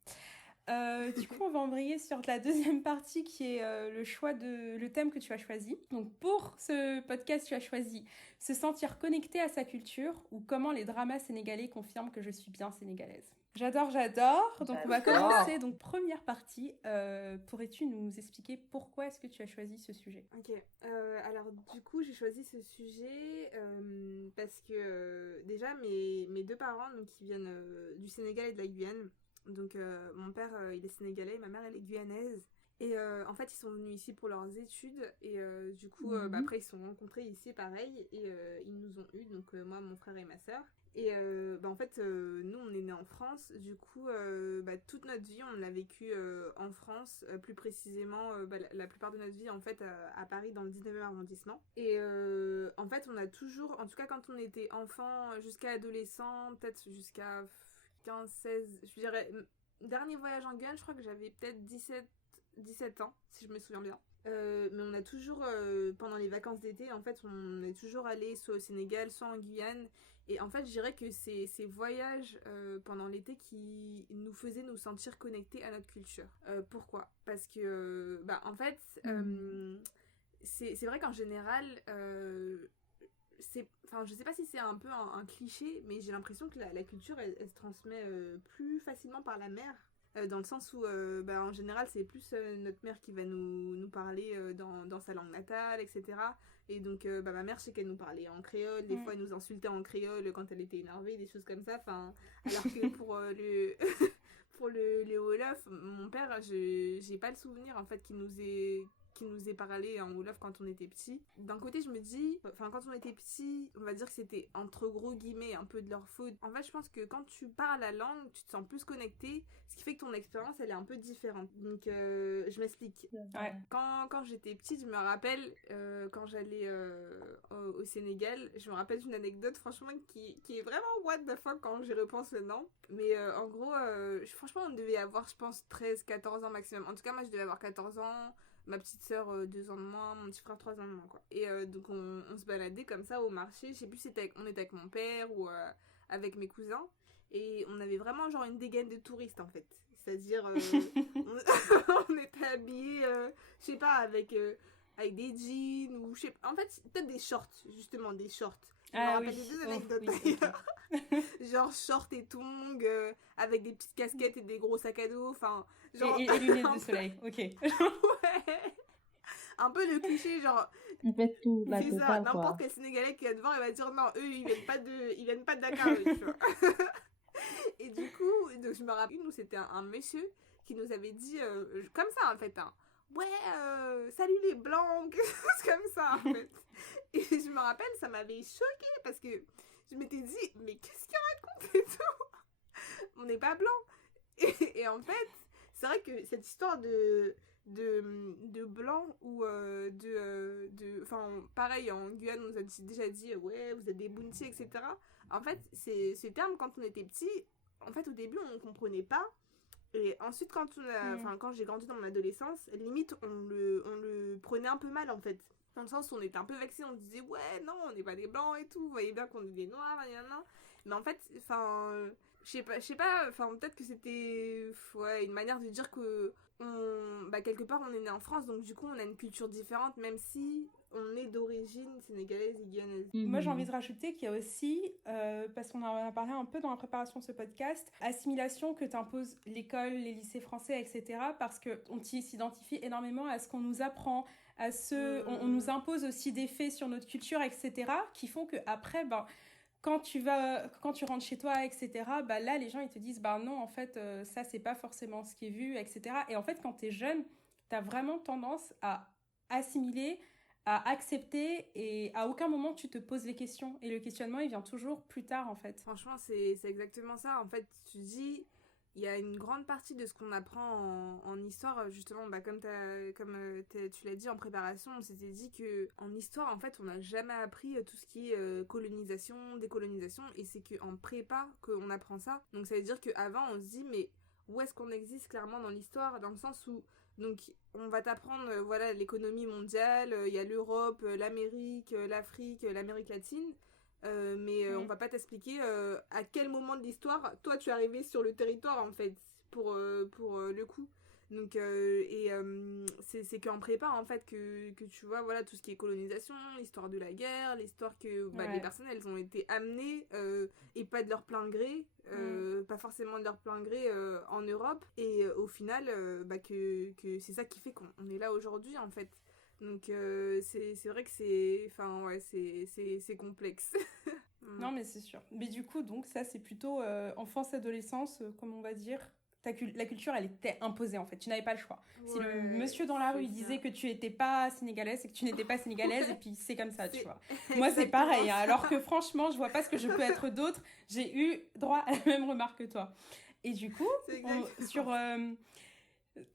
Du coup, on va embrayer sur la deuxième partie qui est le thème que tu as choisi. Donc, pour ce podcast, tu as choisi se sentir connecté à sa culture ou comment les dramas sénégalais confirment que je suis bien sénégalaise. J'adore. Donc, on va commencer. Donc, première partie. Pourrais-tu nous expliquer pourquoi est-ce que tu as choisi ce sujet? Ok. Alors, du coup, j'ai choisi ce sujet parce que déjà, mes deux parents, donc, qui viennent du Sénégal et de la Guyane. Donc mon père il est sénégalais, ma mère elle est guyanaise et en fait ils sont venus ici pour leurs études et du coup après ils se sont rencontrés ici pareil et ils nous ont eu donc moi mon frère et ma soeur et en fait nous on est nés en France du coup toute notre vie on l'a vécu en France plus précisément la plupart de notre vie en fait à Paris dans le 19e arrondissement et en fait on a toujours en tout cas quand on était enfant jusqu'à adolescent peut-être jusqu'à 15, 16, je dirais, dernier voyage en Guyane, je crois que j'avais peut-être 17 ans, si je me souviens bien. Mais on a toujours, pendant les vacances d'été, en fait, on est toujours allé soit au Sénégal, soit en Guyane. Et en fait, je dirais que c'est ces voyages pendant l'été qui nous faisaient nous sentir connectés à notre culture. Pourquoi? Parce que, en fait, c'est vrai qu'en général, je sais pas si c'est un peu un cliché, mais j'ai l'impression que la culture elle se transmet plus facilement par la mère, dans le sens où en général c'est plus notre mère qui va nous parler dans sa langue natale, etc. Et donc ma mère, je sais qu'elle nous parlait en créole, des fois elle nous insultait en créole quand elle était énervée, des choses comme ça, alors que pour pour le Wolof, mon père, j'ai pas le souvenir en fait qu'il nous ait parlé en Wolof quand on était petit. D'un côté, je me dis, quand on était petit, on va dire que c'était entre gros guillemets un peu de leur faute. En fait, je pense que quand tu parles la langue, tu te sens plus connecté, ce qui fait que ton expérience, elle est un peu différente. Donc, je m'explique. Ouais. Quand j'étais petite, je me rappelle, quand j'allais au Sénégal, je me rappelle d'une anecdote, franchement, qui est vraiment what the fuck quand j'y repense maintenant. Mais en gros, franchement, on devait avoir, je pense, 13, 14 ans maximum. En tout cas, moi, je devais avoir 14 ans. Ma petite sœur 2 ans de moins, mon petit frère 3 ans de moins quoi. Et donc on se baladait comme ça au marché, je sais plus si on était avec mon père ou avec mes cousins et on avait vraiment genre une dégaine de touristes en fait. C'est-à-dire on était habillés je sais pas avec des jeans ou je sais pas, en fait peut-être des shorts, justement des shorts. Je me rappelle des deux anecdotes d'ailleurs. Genre short et tongs avec des petites casquettes et des gros sacs à dos, enfin genre et lunettes de soleil. OK. Ouais. Un peu le cliché genre on fait tout la c'est ça, totale, n'importe quel Sénégalais qui va devant il va dire non, eux ils viennent pas de Dakar eux, tu vois. Et du coup donc, je me rappelle nous c'était un monsieur qui nous avait dit comme ça en fait ouais salut les blancs, quelque chose comme ça en fait. Et je me rappelle ça m'avait choquée parce que je m'étais dit mais qu'est-ce qu'il raconte et tout, on n'est pas blancs. Et en fait c'est vrai que cette histoire de blanc ou pareil en Guyane on nous a déjà dit ouais vous êtes des bounty etc. En fait ces termes quand on était petit en fait au début on comprenait pas et ensuite quand j'ai grandi dans mon adolescence limite on le prenait un peu mal en fait, dans le sens où on était un peu vexés, on disait ouais non on n'est pas des blancs et tout, vous voyez bien qu'on est des noirs mais en fait je sais pas peut-être que c'était une manière de dire que quelque part on est né en France, donc du coup on a une culture différente, même si on est d'origine sénégalaise et guyanaise. Moi, j'ai envie de rajouter qu'il y a aussi, parce qu'on en a parlé un peu dans la préparation de ce podcast, assimilation que t'impose l'école, les lycées français, etc. Parce qu'on s'identifie énormément à ce qu'on nous apprend, on nous impose aussi des faits sur notre culture, etc. qui font qu'après, quand tu rentres chez toi, etc., là, les gens, ils te disent, non, en fait, ça, c'est pas forcément ce qui est vu, etc. Et en fait, quand t'es jeune, t'as vraiment tendance à assimiler, à accepter, et à aucun moment tu te poses les questions. Et le questionnement, il vient toujours plus tard, en fait. Franchement, c'est exactement ça. En fait, tu dis, il y a une grande partie de ce qu'on apprend en histoire, justement, tu l'as dit en préparation, on s'était dit que en histoire, en fait, on n'a jamais appris tout ce qui est colonisation, décolonisation, et c'est qu'en prépa qu'on apprend ça. Donc ça veut dire qu'avant, on se dit, mais où est-ce qu'on existe clairement dans l'histoire, dans le sens où donc on va t'apprendre l'économie mondiale, il y a l'Europe, l'Amérique, l'Afrique, l'Amérique latine, mais on va pas t'expliquer à quel moment de l'histoire toi tu es arrivé sur le territoire en fait pour le coup. Donc c'est qu'en prépa en fait que tu vois tout ce qui est colonisation, l'histoire de la guerre, l'histoire que les personnes elles ont été amenées et pas de leur plein gré, pas forcément de leur plein gré en Europe, et au final que c'est ça qui fait qu'on est là aujourd'hui en fait. Donc c'est vrai que c'est complexe. Non, mais c'est sûr. Mais du coup, donc ça, c'est plutôt enfance-adolescence, comme on va dire. La culture, elle était imposée, en fait. Tu n'avais pas le choix. Si le monsieur dans la rue, il disait que tu n'étais pas sénégalaise, c'est que tu n'étais pas sénégalaise, et puis c'est comme ça, tu vois. Moi, c'est pareil. Hein, alors que franchement, je vois pas ce que je peux être d'autre. J'ai eu droit à la même remarque que toi. Et du coup,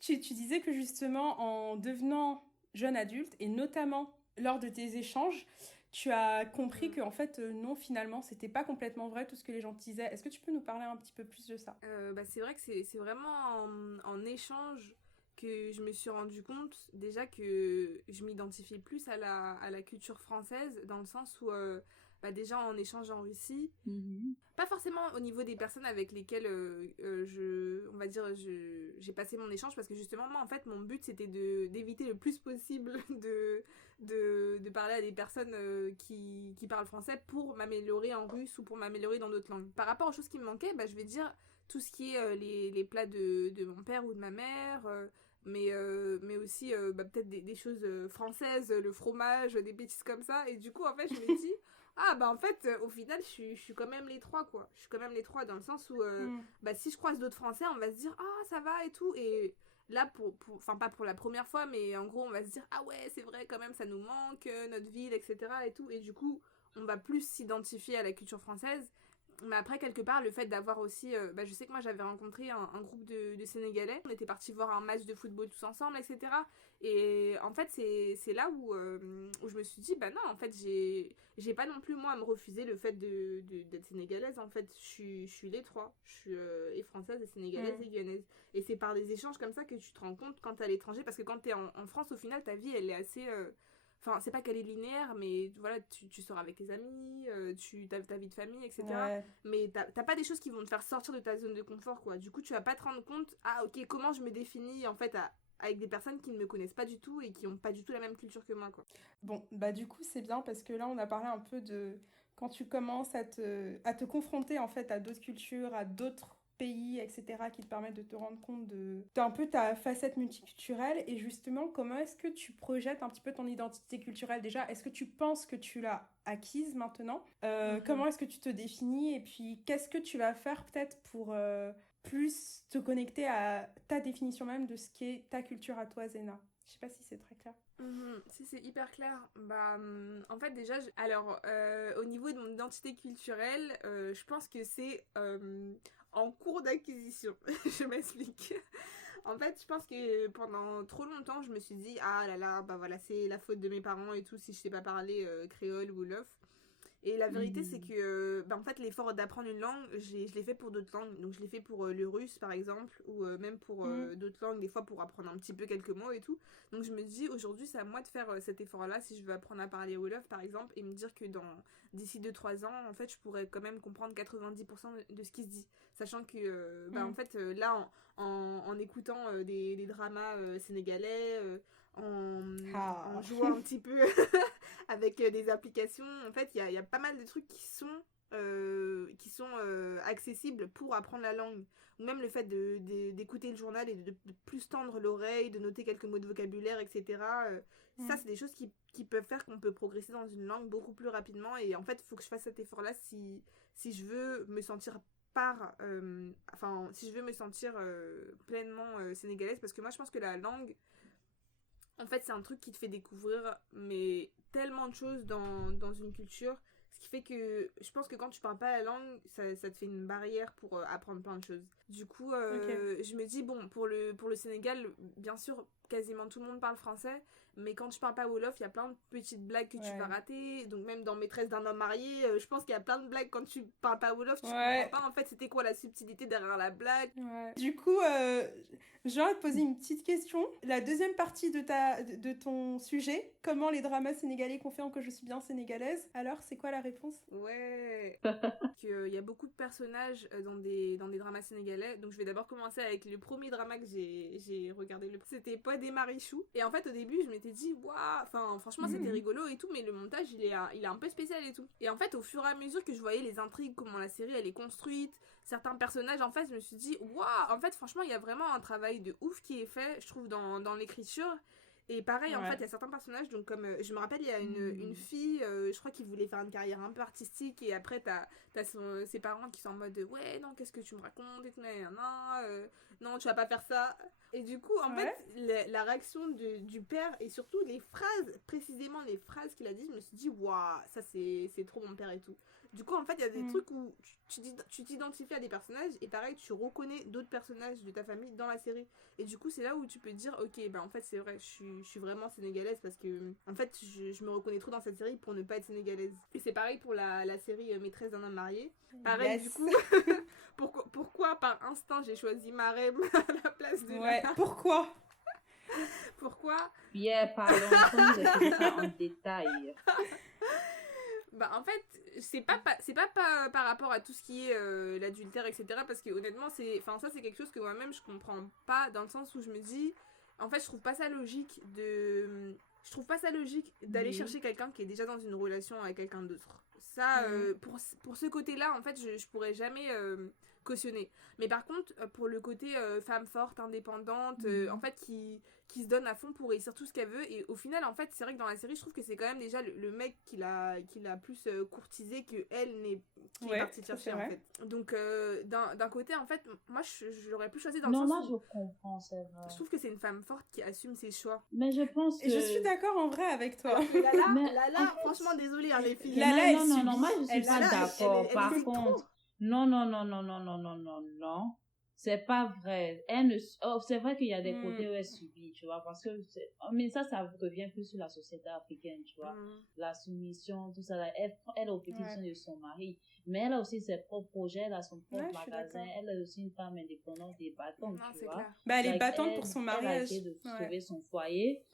tu disais que justement, en devenant jeune adulte, et notamment lors de tes échanges, tu as compris que en fait non, finalement c'était pas complètement vrai tout ce que les gens te disaient. Est-ce que tu peux nous parler un petit peu plus de ça? C'est vrai que c'est vraiment en échange que je me suis rendu compte déjà que je m'identifiais plus à la culture française, dans le sens où déjà en échange en Russie, pas forcément au niveau des personnes avec lesquelles j'ai passé mon échange, parce que justement moi en fait mon but c'était d'éviter le plus possible de parler à des personnes qui parlent français pour m'améliorer en russe ou pour m'améliorer dans d'autres langues. Par rapport aux choses qui me manquaient, je vais dire tout ce qui est les plats de mon père ou de ma mère, mais aussi peut-être des choses françaises, le fromage, des bêtises comme ça. Et du coup en fait je me dis en fait au final je suis quand même les trois, quoi. Je suis quand même les trois, dans le sens où si je croise d'autres Français, on va se dire ça va et tout, et là pas pour la première fois, mais en gros on va se dire ouais c'est vrai quand même, ça nous manque, notre ville, etc. et tout, et du coup on va plus s'identifier à la culture française. Mais après, quelque part, le fait d'avoir aussi... je sais que moi, j'avais rencontré un groupe de Sénégalais. On était partis voir un match de football tous ensemble, etc. Et en fait, c'est là où je me suis dit, non, en fait, j'ai pas non plus, moi, à me refuser le fait d'être sénégalaise. En fait, je suis les trois. Je suis et française, et sénégalaise, et guyanaise. Et c'est par des échanges comme ça que tu te rends compte quand t'es à l'étranger. Parce que quand t'es en France, au final, ta vie, elle est assez... Enfin, c'est pas qu'elle est linéaire, mais voilà, tu sors avec tes amis, tu as ta vie de famille, etc. Ouais. Mais t'as pas des choses qui vont te faire sortir de ta zone de confort, quoi. Du coup, tu vas pas te rendre compte, ok, comment je me définis, en fait, avec des personnes qui ne me connaissent pas du tout et qui ont pas du tout la même culture que moi, quoi. Bon, du coup, c'est bien, parce que là, on a parlé un peu de... Quand tu commences à te confronter, en fait, à d'autres cultures, à d'autres pays, etc., qui te permettent de te rendre compte de un peu ta facette multiculturelle. Et justement, comment est-ce que tu projettes un petit peu ton identité culturelle déjà? Est-ce que tu penses que tu l'as acquise maintenant? Comment est-ce que tu te définis? Et puis, qu'est-ce que tu vas faire peut-être pour plus te connecter à ta définition même de ce qu'est ta culture à toi, Zena? Je sais pas si c'est très clair. Si, c'est hyper clair. En fait, déjà, au niveau de mon identité culturelle, je pense que c'est en cours d'acquisition. Je m'explique. En fait, je pense que pendant trop longtemps, je me suis dit, ah là là, voilà, c'est la faute de mes parents et tout, si je sais pas parler créole ou wolof. Et la vérité, c'est que, en fait, l'effort d'apprendre une langue, je l'ai fait pour d'autres langues. Donc, je l'ai fait pour le russe, par exemple, ou même pour d'autres langues, des fois pour apprendre un petit peu quelques mots et tout. Donc, je me dis, aujourd'hui, c'est à moi de faire cet effort-là si je veux apprendre à parler Wolof, par exemple, et me dire que d'ici 2-3 ans, en fait, je pourrais quand même comprendre 90% de ce qui se dit. Sachant que, en fait, là, en écoutant des dramas sénégalais, en jouant un petit peu avec des applications, en fait, il y a pas mal de trucs qui sont accessibles pour apprendre la langue. Ou même le fait d'écouter le journal et de plus tendre l'oreille, de noter quelques mots de vocabulaire, etc. Ça, c'est des choses qui peuvent faire qu'on peut progresser dans une langue beaucoup plus rapidement. Et en fait, il faut que je fasse cet effort-là si je veux me sentir si je veux me sentir pleinement sénégalaise. Parce que moi, je pense que la langue, en fait, c'est un truc qui te fait découvrir mais tellement de choses dans une culture. Ce qui fait que je pense que quand tu parles pas la langue, ça te fait une barrière pour apprendre plein de choses. Du coup, je me dis, bon, pour le Sénégal, bien sûr, quasiment tout le monde parle français. Mais quand tu parles pas Wolof, il y a plein de petites blagues que tu vas rater. Donc même dans Maîtresse d'un homme marié, je pense qu'il y a plein de blagues quand tu parles pas Wolof, tu comprends pas en fait c'était quoi la subtilité derrière la blague. Du coup, j'ai envie de poser une petite question. La deuxième partie de ton sujet, comment les dramas sénégalais confirment que je suis bien sénégalaise. Alors, c'est quoi la réponse? Ouais. Il y a beaucoup de personnages dans des dramas sénégalais. Donc je vais d'abord commencer avec le premier drama que j'ai regardé. C'était Pod et Marichou. Et en fait au début je m'étais dit waouh, enfin franchement c'était rigolo et tout, mais le montage il est un peu spécial et tout. Et en fait au fur et à mesure que je voyais les intrigues, comment la série elle est construite, certains personnages, en fait je me suis dit waouh, en fait franchement il y a vraiment un travail de ouf qui est fait, je trouve, dans l'écriture. Et pareil, en fait, il y a certains personnages, donc comme je me rappelle, il y a une fille, je crois, qui voulait faire une carrière un peu artistique, et après, t'as ses parents qui sont en mode ouais, non, qu'est-ce que tu me racontes, et non, tu vas pas faire ça. Et du coup, en fait, la réaction du père, et surtout les phrases, précisément les phrases qu'il a dit, je me suis dit waouh, ça c'est trop mon père et tout. Du coup, en fait, il y a des trucs où tu t'identifies à des personnages et pareil, tu reconnais d'autres personnages de ta famille dans la série. Et du coup, c'est là où tu peux te dire, ok, en fait, c'est vrai, je suis vraiment sénégalaise parce que, en fait, je me reconnais trop dans cette série pour ne pas être sénégalaise. Et c'est pareil pour la série Maîtresse d'un homme marié. Pareil, du coup, pourquoi par instinct j'ai choisi Marème à la place de Lala. Pourquoi parlons de ça en détail. En fait, c'est pas par rapport à tout ce qui est l'adultère, etc. Parce que honnêtement, ça c'est quelque chose que moi-même je comprends pas, dans le sens où je me dis, en fait, je trouve pas ça logique d'aller chercher quelqu'un qui est déjà dans une relation avec quelqu'un d'autre. Ça, pour ce côté-là, en fait, je pourrais jamais cautionner. Mais par contre, pour le côté femme forte, indépendante, en fait, qui se donne à fond pour réussir tout ce qu'elle veut, et au final, en fait, c'est vrai que dans la série, je trouve que c'est quand même déjà le mec qui l'a plus courtisé que elle qui est partie chercher, en fait. Donc, d'un côté, en fait, moi, je l'aurais plus choisi dans le sens où... je comprends, c'est vrai. Je trouve que c'est une femme forte qui assume ses choix. Mais je pense que... Et je suis d'accord en vrai avec toi. Lala, en fait... franchement, désolée, les filles. Lala, non, moi, je suis pas d'accord. Par contre... Non. C'est pas vrai. C'est vrai qu'il y a des côtés où elle subit, tu vois, parce que mais ça revient plus sur la société africaine, tu vois. La soumission, tout ça. Elle est au petit soin de son mari, mais elle a aussi ses propres projets, elle a son propre magasin, elle est aussi une femme indépendante et battante, tu vois. Elle est battante pour son mariage. Elle a essayé de sauver son foyer.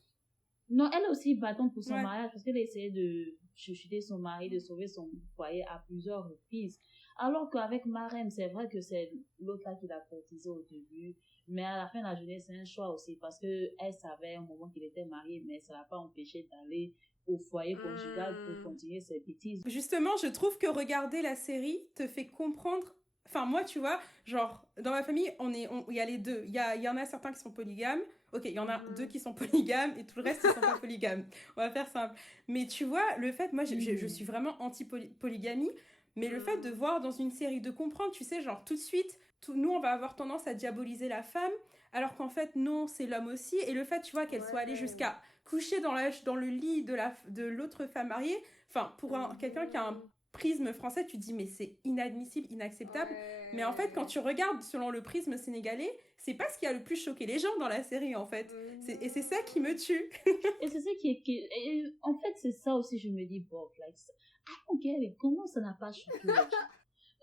Non, elle est aussi battante pour son mariage, parce qu'elle a essayé de chuchoter son mari, de sauver son foyer à plusieurs reprises. Alors qu'avec Marème, c'est vrai que c'est l'autre là qui l'a courtisé au début, mais à la fin de la journée, c'est un choix aussi, parce qu'elle savait au moment qu'il était marié, mais ça l'a pas empêché d'aller au foyer conjugal pour continuer ses bêtises. Justement, je trouve que regarder la série te fait comprendre. Enfin, moi, tu vois, genre, dans ma famille, il y a les deux. Il y en a certains qui sont polygames. Ok, il y en a 2 qui sont polygames et tout le reste, ils sont pas polygames. On va faire simple. Mais tu vois, le fait, moi, je suis vraiment anti-polygamie. Mais le fait de voir dans une série, de comprendre, tu sais, genre tout de suite, nous on va avoir tendance à diaboliser la femme, alors qu'en fait non, c'est l'homme aussi. Et le fait, tu vois, qu'elle soit allée jusqu'à coucher dans le lit de l'autre femme mariée, enfin pour quelqu'un qui a un prisme français, tu te dis mais c'est inadmissible, inacceptable. Mais en fait, quand tu regardes selon le prisme sénégalais, c'est pas ce qui a le plus choqué les gens dans la série, en fait. Et c'est ça qui me tue. Et c'est ça et en fait, c'est ça aussi, je me dis, bon, like, don't get it. Comment ça n'a pas choqué les gens?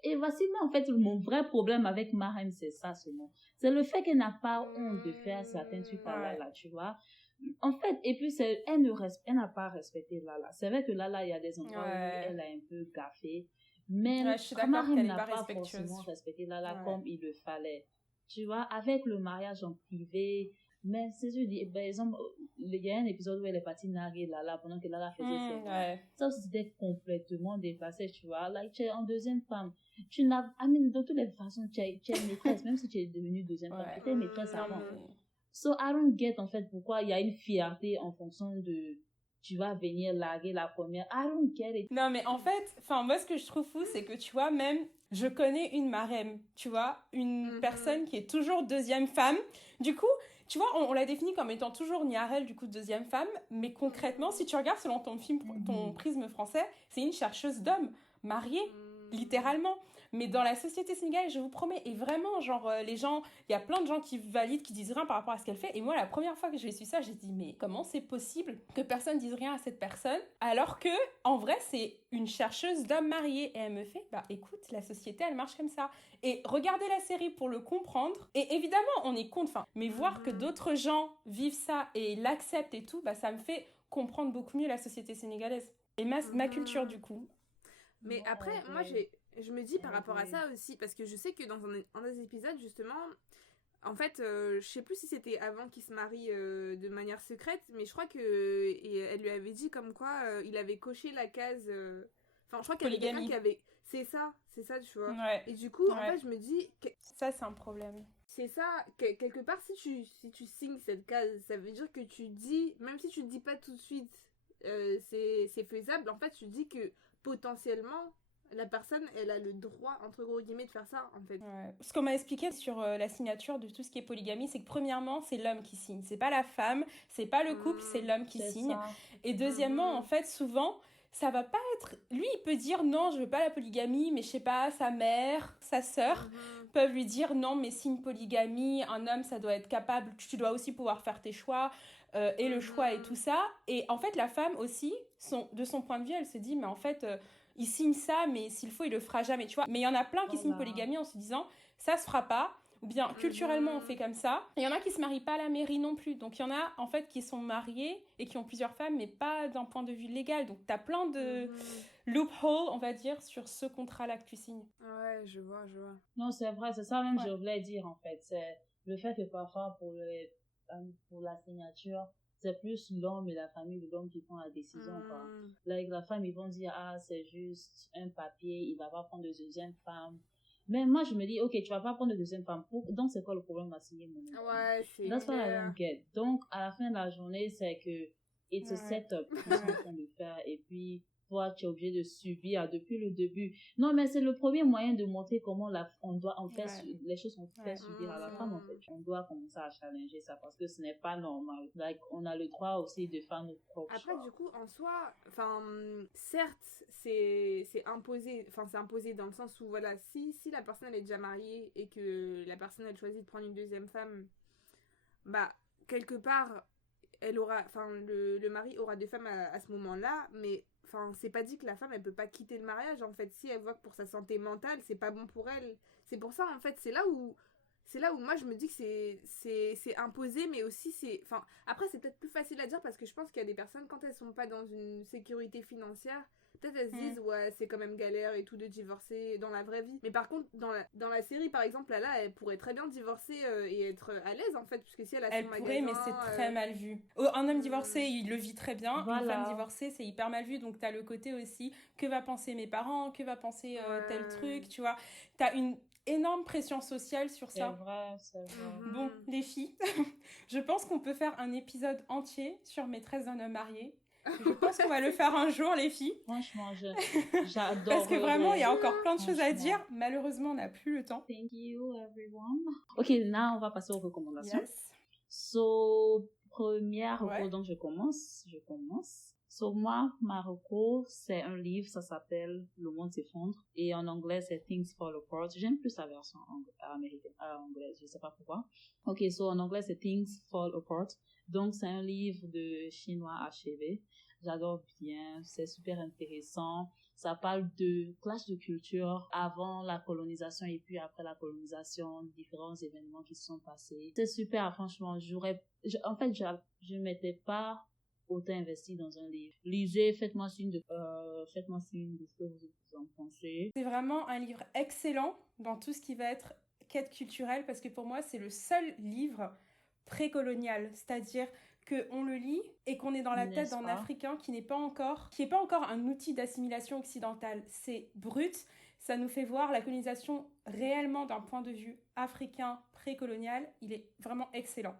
Et voici, moi, en fait, mon vrai problème avec Marème, c'est ça seulement. C'est le fait qu'elle n'a pas honte de faire certains trucs à Lala, tu vois. En fait, et puis, elle n'a pas respecté Lala. C'est vrai que Lala, il y a des endroits où elle a un peu gaffé. Mais Marème n'a pas forcément respecté Lala comme il le fallait. Tu vois, avec le mariage en privé, mais c'est je dis, par exemple, il y a un épisode où elle est partie narguer Lala pendant que Lala faisait ses mains. Ça aussi, c'était complètement dépassé, tu vois. Like, tu es en deuxième femme. Tu n'as, de toutes les façons, tu es maîtresse, même si tu es devenue deuxième femme, tu étais maîtresse avant. So, I don't get, en fait, pourquoi il y a une fierté en fonction de, tu vas venir larguer la première. I don't get it. Non, mais en fait, moi, ce que je trouve fou, c'est que, tu vois, même, je connais une marraine, tu vois, une personne qui est toujours deuxième femme. Du coup, tu vois, on l'a définie comme étant toujours Niarel, du coup, deuxième femme. Mais concrètement, si tu regardes selon ton prisme français, c'est une chercheuse d'hommes, mariée, littéralement. Mais dans la société sénégalaise, je vous promets, et vraiment, genre, les gens, il y a plein de gens qui valident, qui disent rien par rapport à ce qu'elle fait. Et moi, la première fois que j'ai su ça, j'ai dit, mais comment c'est possible que personne dise rien à cette personne, alors que, en vrai, c'est une chercheuse d'hommes mariés. Et elle me fait, bah écoute, la société, elle marche comme ça. Et regardez la série pour le comprendre. Et évidemment, on est contre, mais voir que d'autres gens vivent ça et l'acceptent et tout, bah ça me fait comprendre beaucoup mieux la société sénégalaise. Et ma culture, du coup. Mais après, moi, je me dis par rapport à ça aussi, parce que je sais que dans un des épisodes, justement, en fait, je sais plus si c'était avant qu'il se marie de manière secrète, mais je crois que et elle lui avait dit comme quoi il avait coché la case. Enfin, je crois qu'il y avait quelqu'un qui avait. C'est ça, tu vois. Ouais. Et du coup, en fait, je me dis. Ça, c'est un problème. C'est ça, quelque part, si tu signes cette case, ça veut dire que tu dis, même si tu ne dis pas tout de suite c'est faisable, en fait, tu dis que potentiellement, la personne, elle a le droit, entre gros guillemets, de faire ça, en fait. Ouais. Ce qu'on m'a expliqué sur la signature de tout ce qui est polygamie, c'est que premièrement, c'est l'homme qui signe. C'est pas la femme, c'est pas le couple, c'est l'homme qui signe. Ça. Et deuxièmement, en fait, souvent, ça va pas être... Lui, il peut dire non, je veux pas la polygamie, mais je sais pas, sa mère, sa sœur peuvent lui dire non, mais signe polygamie, un homme, ça doit être capable, tu dois aussi pouvoir faire tes choix, et le choix et tout ça. Et en fait, la femme aussi, de son point de vue, elle se dit, mais en fait... il signe ça, mais s'il faut, il le fera jamais, tu vois. Mais il y en a plein qui signent polygamie en se disant, ça se fera pas, ou bien culturellement on fait comme ça. Et il y en a qui se marient pas à la mairie non plus. Donc il y en a en fait qui sont mariés et qui ont plusieurs femmes, mais pas d'un point de vue légal. Donc t'as plein de loopholes, on va dire, sur ce contrat-là que tu signes. Ouais, je vois. Non, c'est vrai, c'est ça même que je voulais dire en fait. C'est le fait que parfois pour la signature, c'est plus l'homme et la famille de l'homme qui prend la décision, quoi. Là, avec la femme, ils vont dire, ah, c'est juste un papier, il va pas prendre de deuxième femme. Mais moi, je me dis, ok, tu vas pas prendre de deuxième femme. Donc, c'est quoi le problème à signer mon nom? Ouais, c'est That's what I don't get. Donc, à la fin de la journée, c'est que it's a setup qu'ils sont en train de faire. Et puis, toi, tu es obligé de subir depuis le début. Non, mais c'est le premier moyen de montrer comment les choses sont faites subir à la femme, en fait. On doit commencer à challenger ça parce que ce n'est pas normal. Like, on a le droit aussi de faire nos propres choix. Après, du coup, en soi, certes, c'est imposé, c'est imposé dans le sens où, voilà, si la personne, elle est déjà mariée et que la personne, elle choisit de prendre une deuxième femme, bah, quelque part, le mari aura deux femmes à ce moment-là, mais c'est pas dit que la femme elle peut pas quitter le mariage en fait. Si elle voit que pour sa santé mentale c'est pas bon pour elle, c'est pour ça en fait, c'est là où moi je me dis que c'est imposé, mais aussi après c'est peut-être plus facile à dire parce que je pense qu'il y a des personnes quand elles sont pas dans une sécurité financière, peut-être elles se disent ouais c'est quand même galère et tout de divorcer dans la vraie vie, mais par contre dans la série par exemple là elle pourrait très bien divorcer et être à l'aise en fait, puisque si elle a son magasin, pourrait, mais c'est très mal vu. Un homme divorcé il le vit très bien, une femme divorcée c'est hyper mal vu, donc t'as le côté aussi que va penser mes parents, que va penser tel truc, tu vois, t'as une énorme pression sociale sur ça. C'est vrai. Bon, les filles, je pense qu'on peut faire un épisode entier sur Maîtresse d'un homme marié. Je pense qu'on va le faire un jour, les filles. Franchement, j'adore. Parce que vraiment, il y a encore plein de choses à dire. Malheureusement, on n'a plus le temps. Thank you, everyone. Ok, là, on va passer aux recommandations. Yes. So, première recours, donc je commence. So, moi, Marocco, c'est un livre, ça s'appelle Le monde s'effondre. Et en anglais, c'est Things Fall Apart. J'aime plus la version américaine, anglaise, je sais pas pourquoi. Ok, so en anglais, c'est Things Fall Apart. Donc, c'est un livre de chinois achevé. J'adore bien, c'est super intéressant. Ça parle de clash de culture avant la colonisation et puis après la colonisation, différents événements qui se sont passés. C'est super, franchement. En fait, je m'étais pas autant investi dans un livre. Lisez, faites-moi signe de ce que vous en pensez. C'est vraiment un livre excellent dans tout ce qui va être quête culturelle, parce que pour moi, c'est le seul livre précolonial, c'est-à-dire qu'on le lit et qu'on est dans la tête d'un Africain qui n'est pas encore un outil d'assimilation occidentale. C'est brut, ça nous fait voir la colonisation réellement d'un point de vue africain précolonial. Il est vraiment excellent.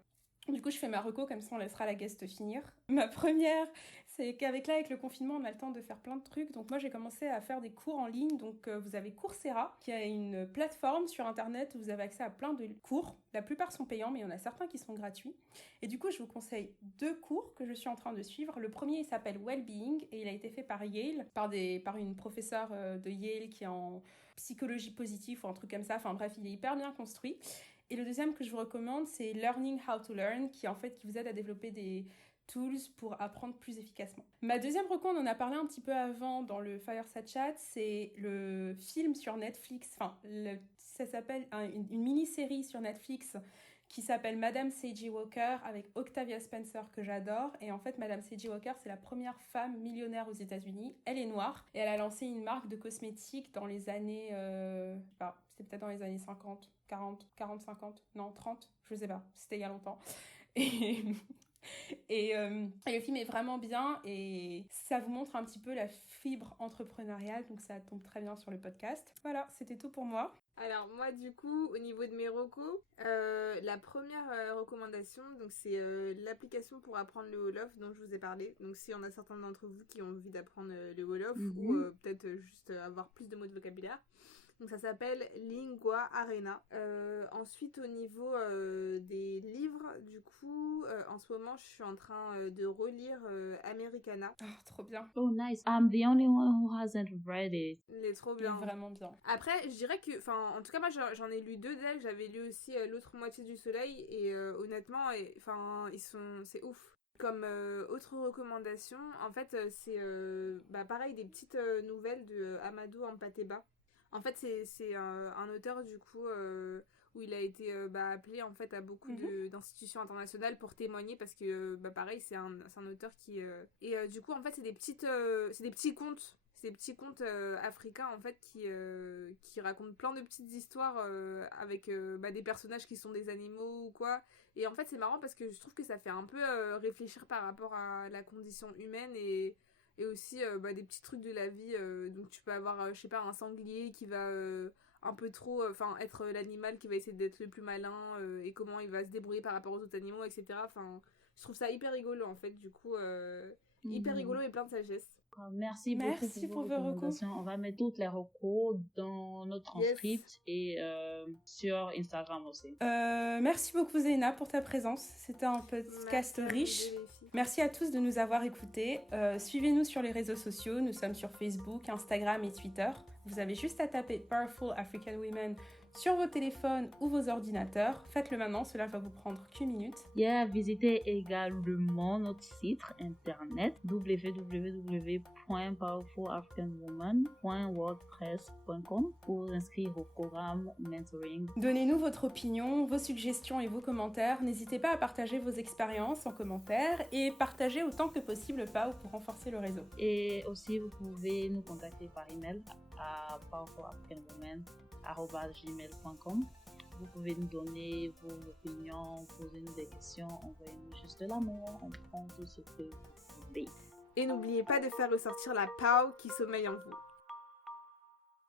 Du coup, je fais ma reco, comme ça on laissera la guest finir. Ma première, c'est qu'avec le confinement, on a le temps de faire plein de trucs. Donc moi, j'ai commencé à faire des cours en ligne. Donc vous avez Coursera, qui est une plateforme sur Internet où vous avez accès à plein de cours. La plupart sont payants, mais il y en a certains qui sont gratuits. Et du coup, je vous conseille 2 cours que je suis en train de suivre. Le premier, il s'appelle Wellbeing et il a été fait par Yale, par une professeure de Yale qui est en psychologie positive ou un truc comme ça. Enfin bref, il est hyper bien construit. Et le deuxième que je vous recommande, c'est Learning How to Learn, qui vous aide à développer des tools pour apprendre plus efficacement. Ma deuxième reco, on en a parlé un petit peu avant dans le Fireside Chat, c'est le film sur Netflix, ça s'appelle une mini-série sur Netflix qui s'appelle Madame C.J. Walker avec Octavia Spencer que j'adore. Et en fait, Madame C.J. Walker, c'est la première femme millionnaire aux États-Unis. Elle est noire et elle a lancé une marque de cosmétiques dans les années... c'était peut-être dans les années 50, 40, 50, non 30, je sais pas, c'était il y a longtemps. Et le film est vraiment bien et ça vous montre un petit peu la fibre entrepreneuriale, donc ça tombe très bien sur le podcast. Voilà, c'était tout pour moi. Alors moi du coup au niveau de mes recos, la première recommandation donc c'est l'application pour apprendre le Wolof dont je vous ai parlé. Donc si on a certains d'entre vous qui ont envie d'apprendre le Wolof ou peut-être juste avoir plus de mots de vocabulaire. Donc ça s'appelle Lingua Arena. Ensuite au niveau des livres, du coup en ce moment je suis en train de relire Americana. Oh, trop bien. Oh nice. I'm the only one who hasn't read it. Il est trop bien. Il est vraiment bien. Après je dirais que, en tout cas moi j'en ai lu 2 d'elles. J'avais lu aussi L'autre moitié du soleil et honnêtement c'est ouf. Comme autre recommandation, en fait c'est pareil des petites nouvelles de Amadou Hampâté-Bâ. En fait, c'est un auteur, du coup, où il a été appelé, en fait, à beaucoup d'institutions internationales pour témoigner, parce que, pareil, c'est un auteur qui... Et du coup, en fait, c'est des petits contes. C'est des petits contes africains, en fait, qui racontent plein de petites histoires avec des personnages qui sont des animaux ou quoi. Et en fait, c'est marrant parce que je trouve que ça fait un peu réfléchir par rapport à la condition humaine et aussi des petits trucs de la vie. Donc tu peux avoir je sais pas un sanglier qui va un peu trop être l'animal qui va essayer d'être le plus malin et comment il va se débrouiller par rapport aux autres animaux, etc. Je trouve ça hyper rigolo en fait, du coup hyper rigolo et plein de sagesse. Merci pour vos recommandations. On va mettre toutes les recos dans notre transcript et sur Instagram aussi. Merci beaucoup Zeyna pour ta présence. C'était un podcast riche. Merci à tous de nous avoir écoutés. Suivez-nous sur les réseaux sociaux. Nous sommes sur Facebook, Instagram et Twitter. Vous avez juste à taper Powerful African Women sur vos téléphones ou vos ordinateurs. Faites-le maintenant, cela va vous prendre qu'une minute. Visitez également notre site internet www.powerfulafricanwoman.wordpress.com pour vous inscrire au programme Mentoring. Donnez-nous votre opinion, vos suggestions et vos commentaires. N'hésitez pas à partager vos expériences en commentaire et partagez autant que possible PAO pour renforcer le réseau. Et aussi, vous pouvez nous contacter par email à powerfulafricanwoman@gmail.com. Vous pouvez nous donner vos opinions, poser nous des questions, envoyez-nous juste de l'amour, on prend tout ce que vous voulez. Et n'oubliez pas de faire ressortir la PAO qui sommeille en vous.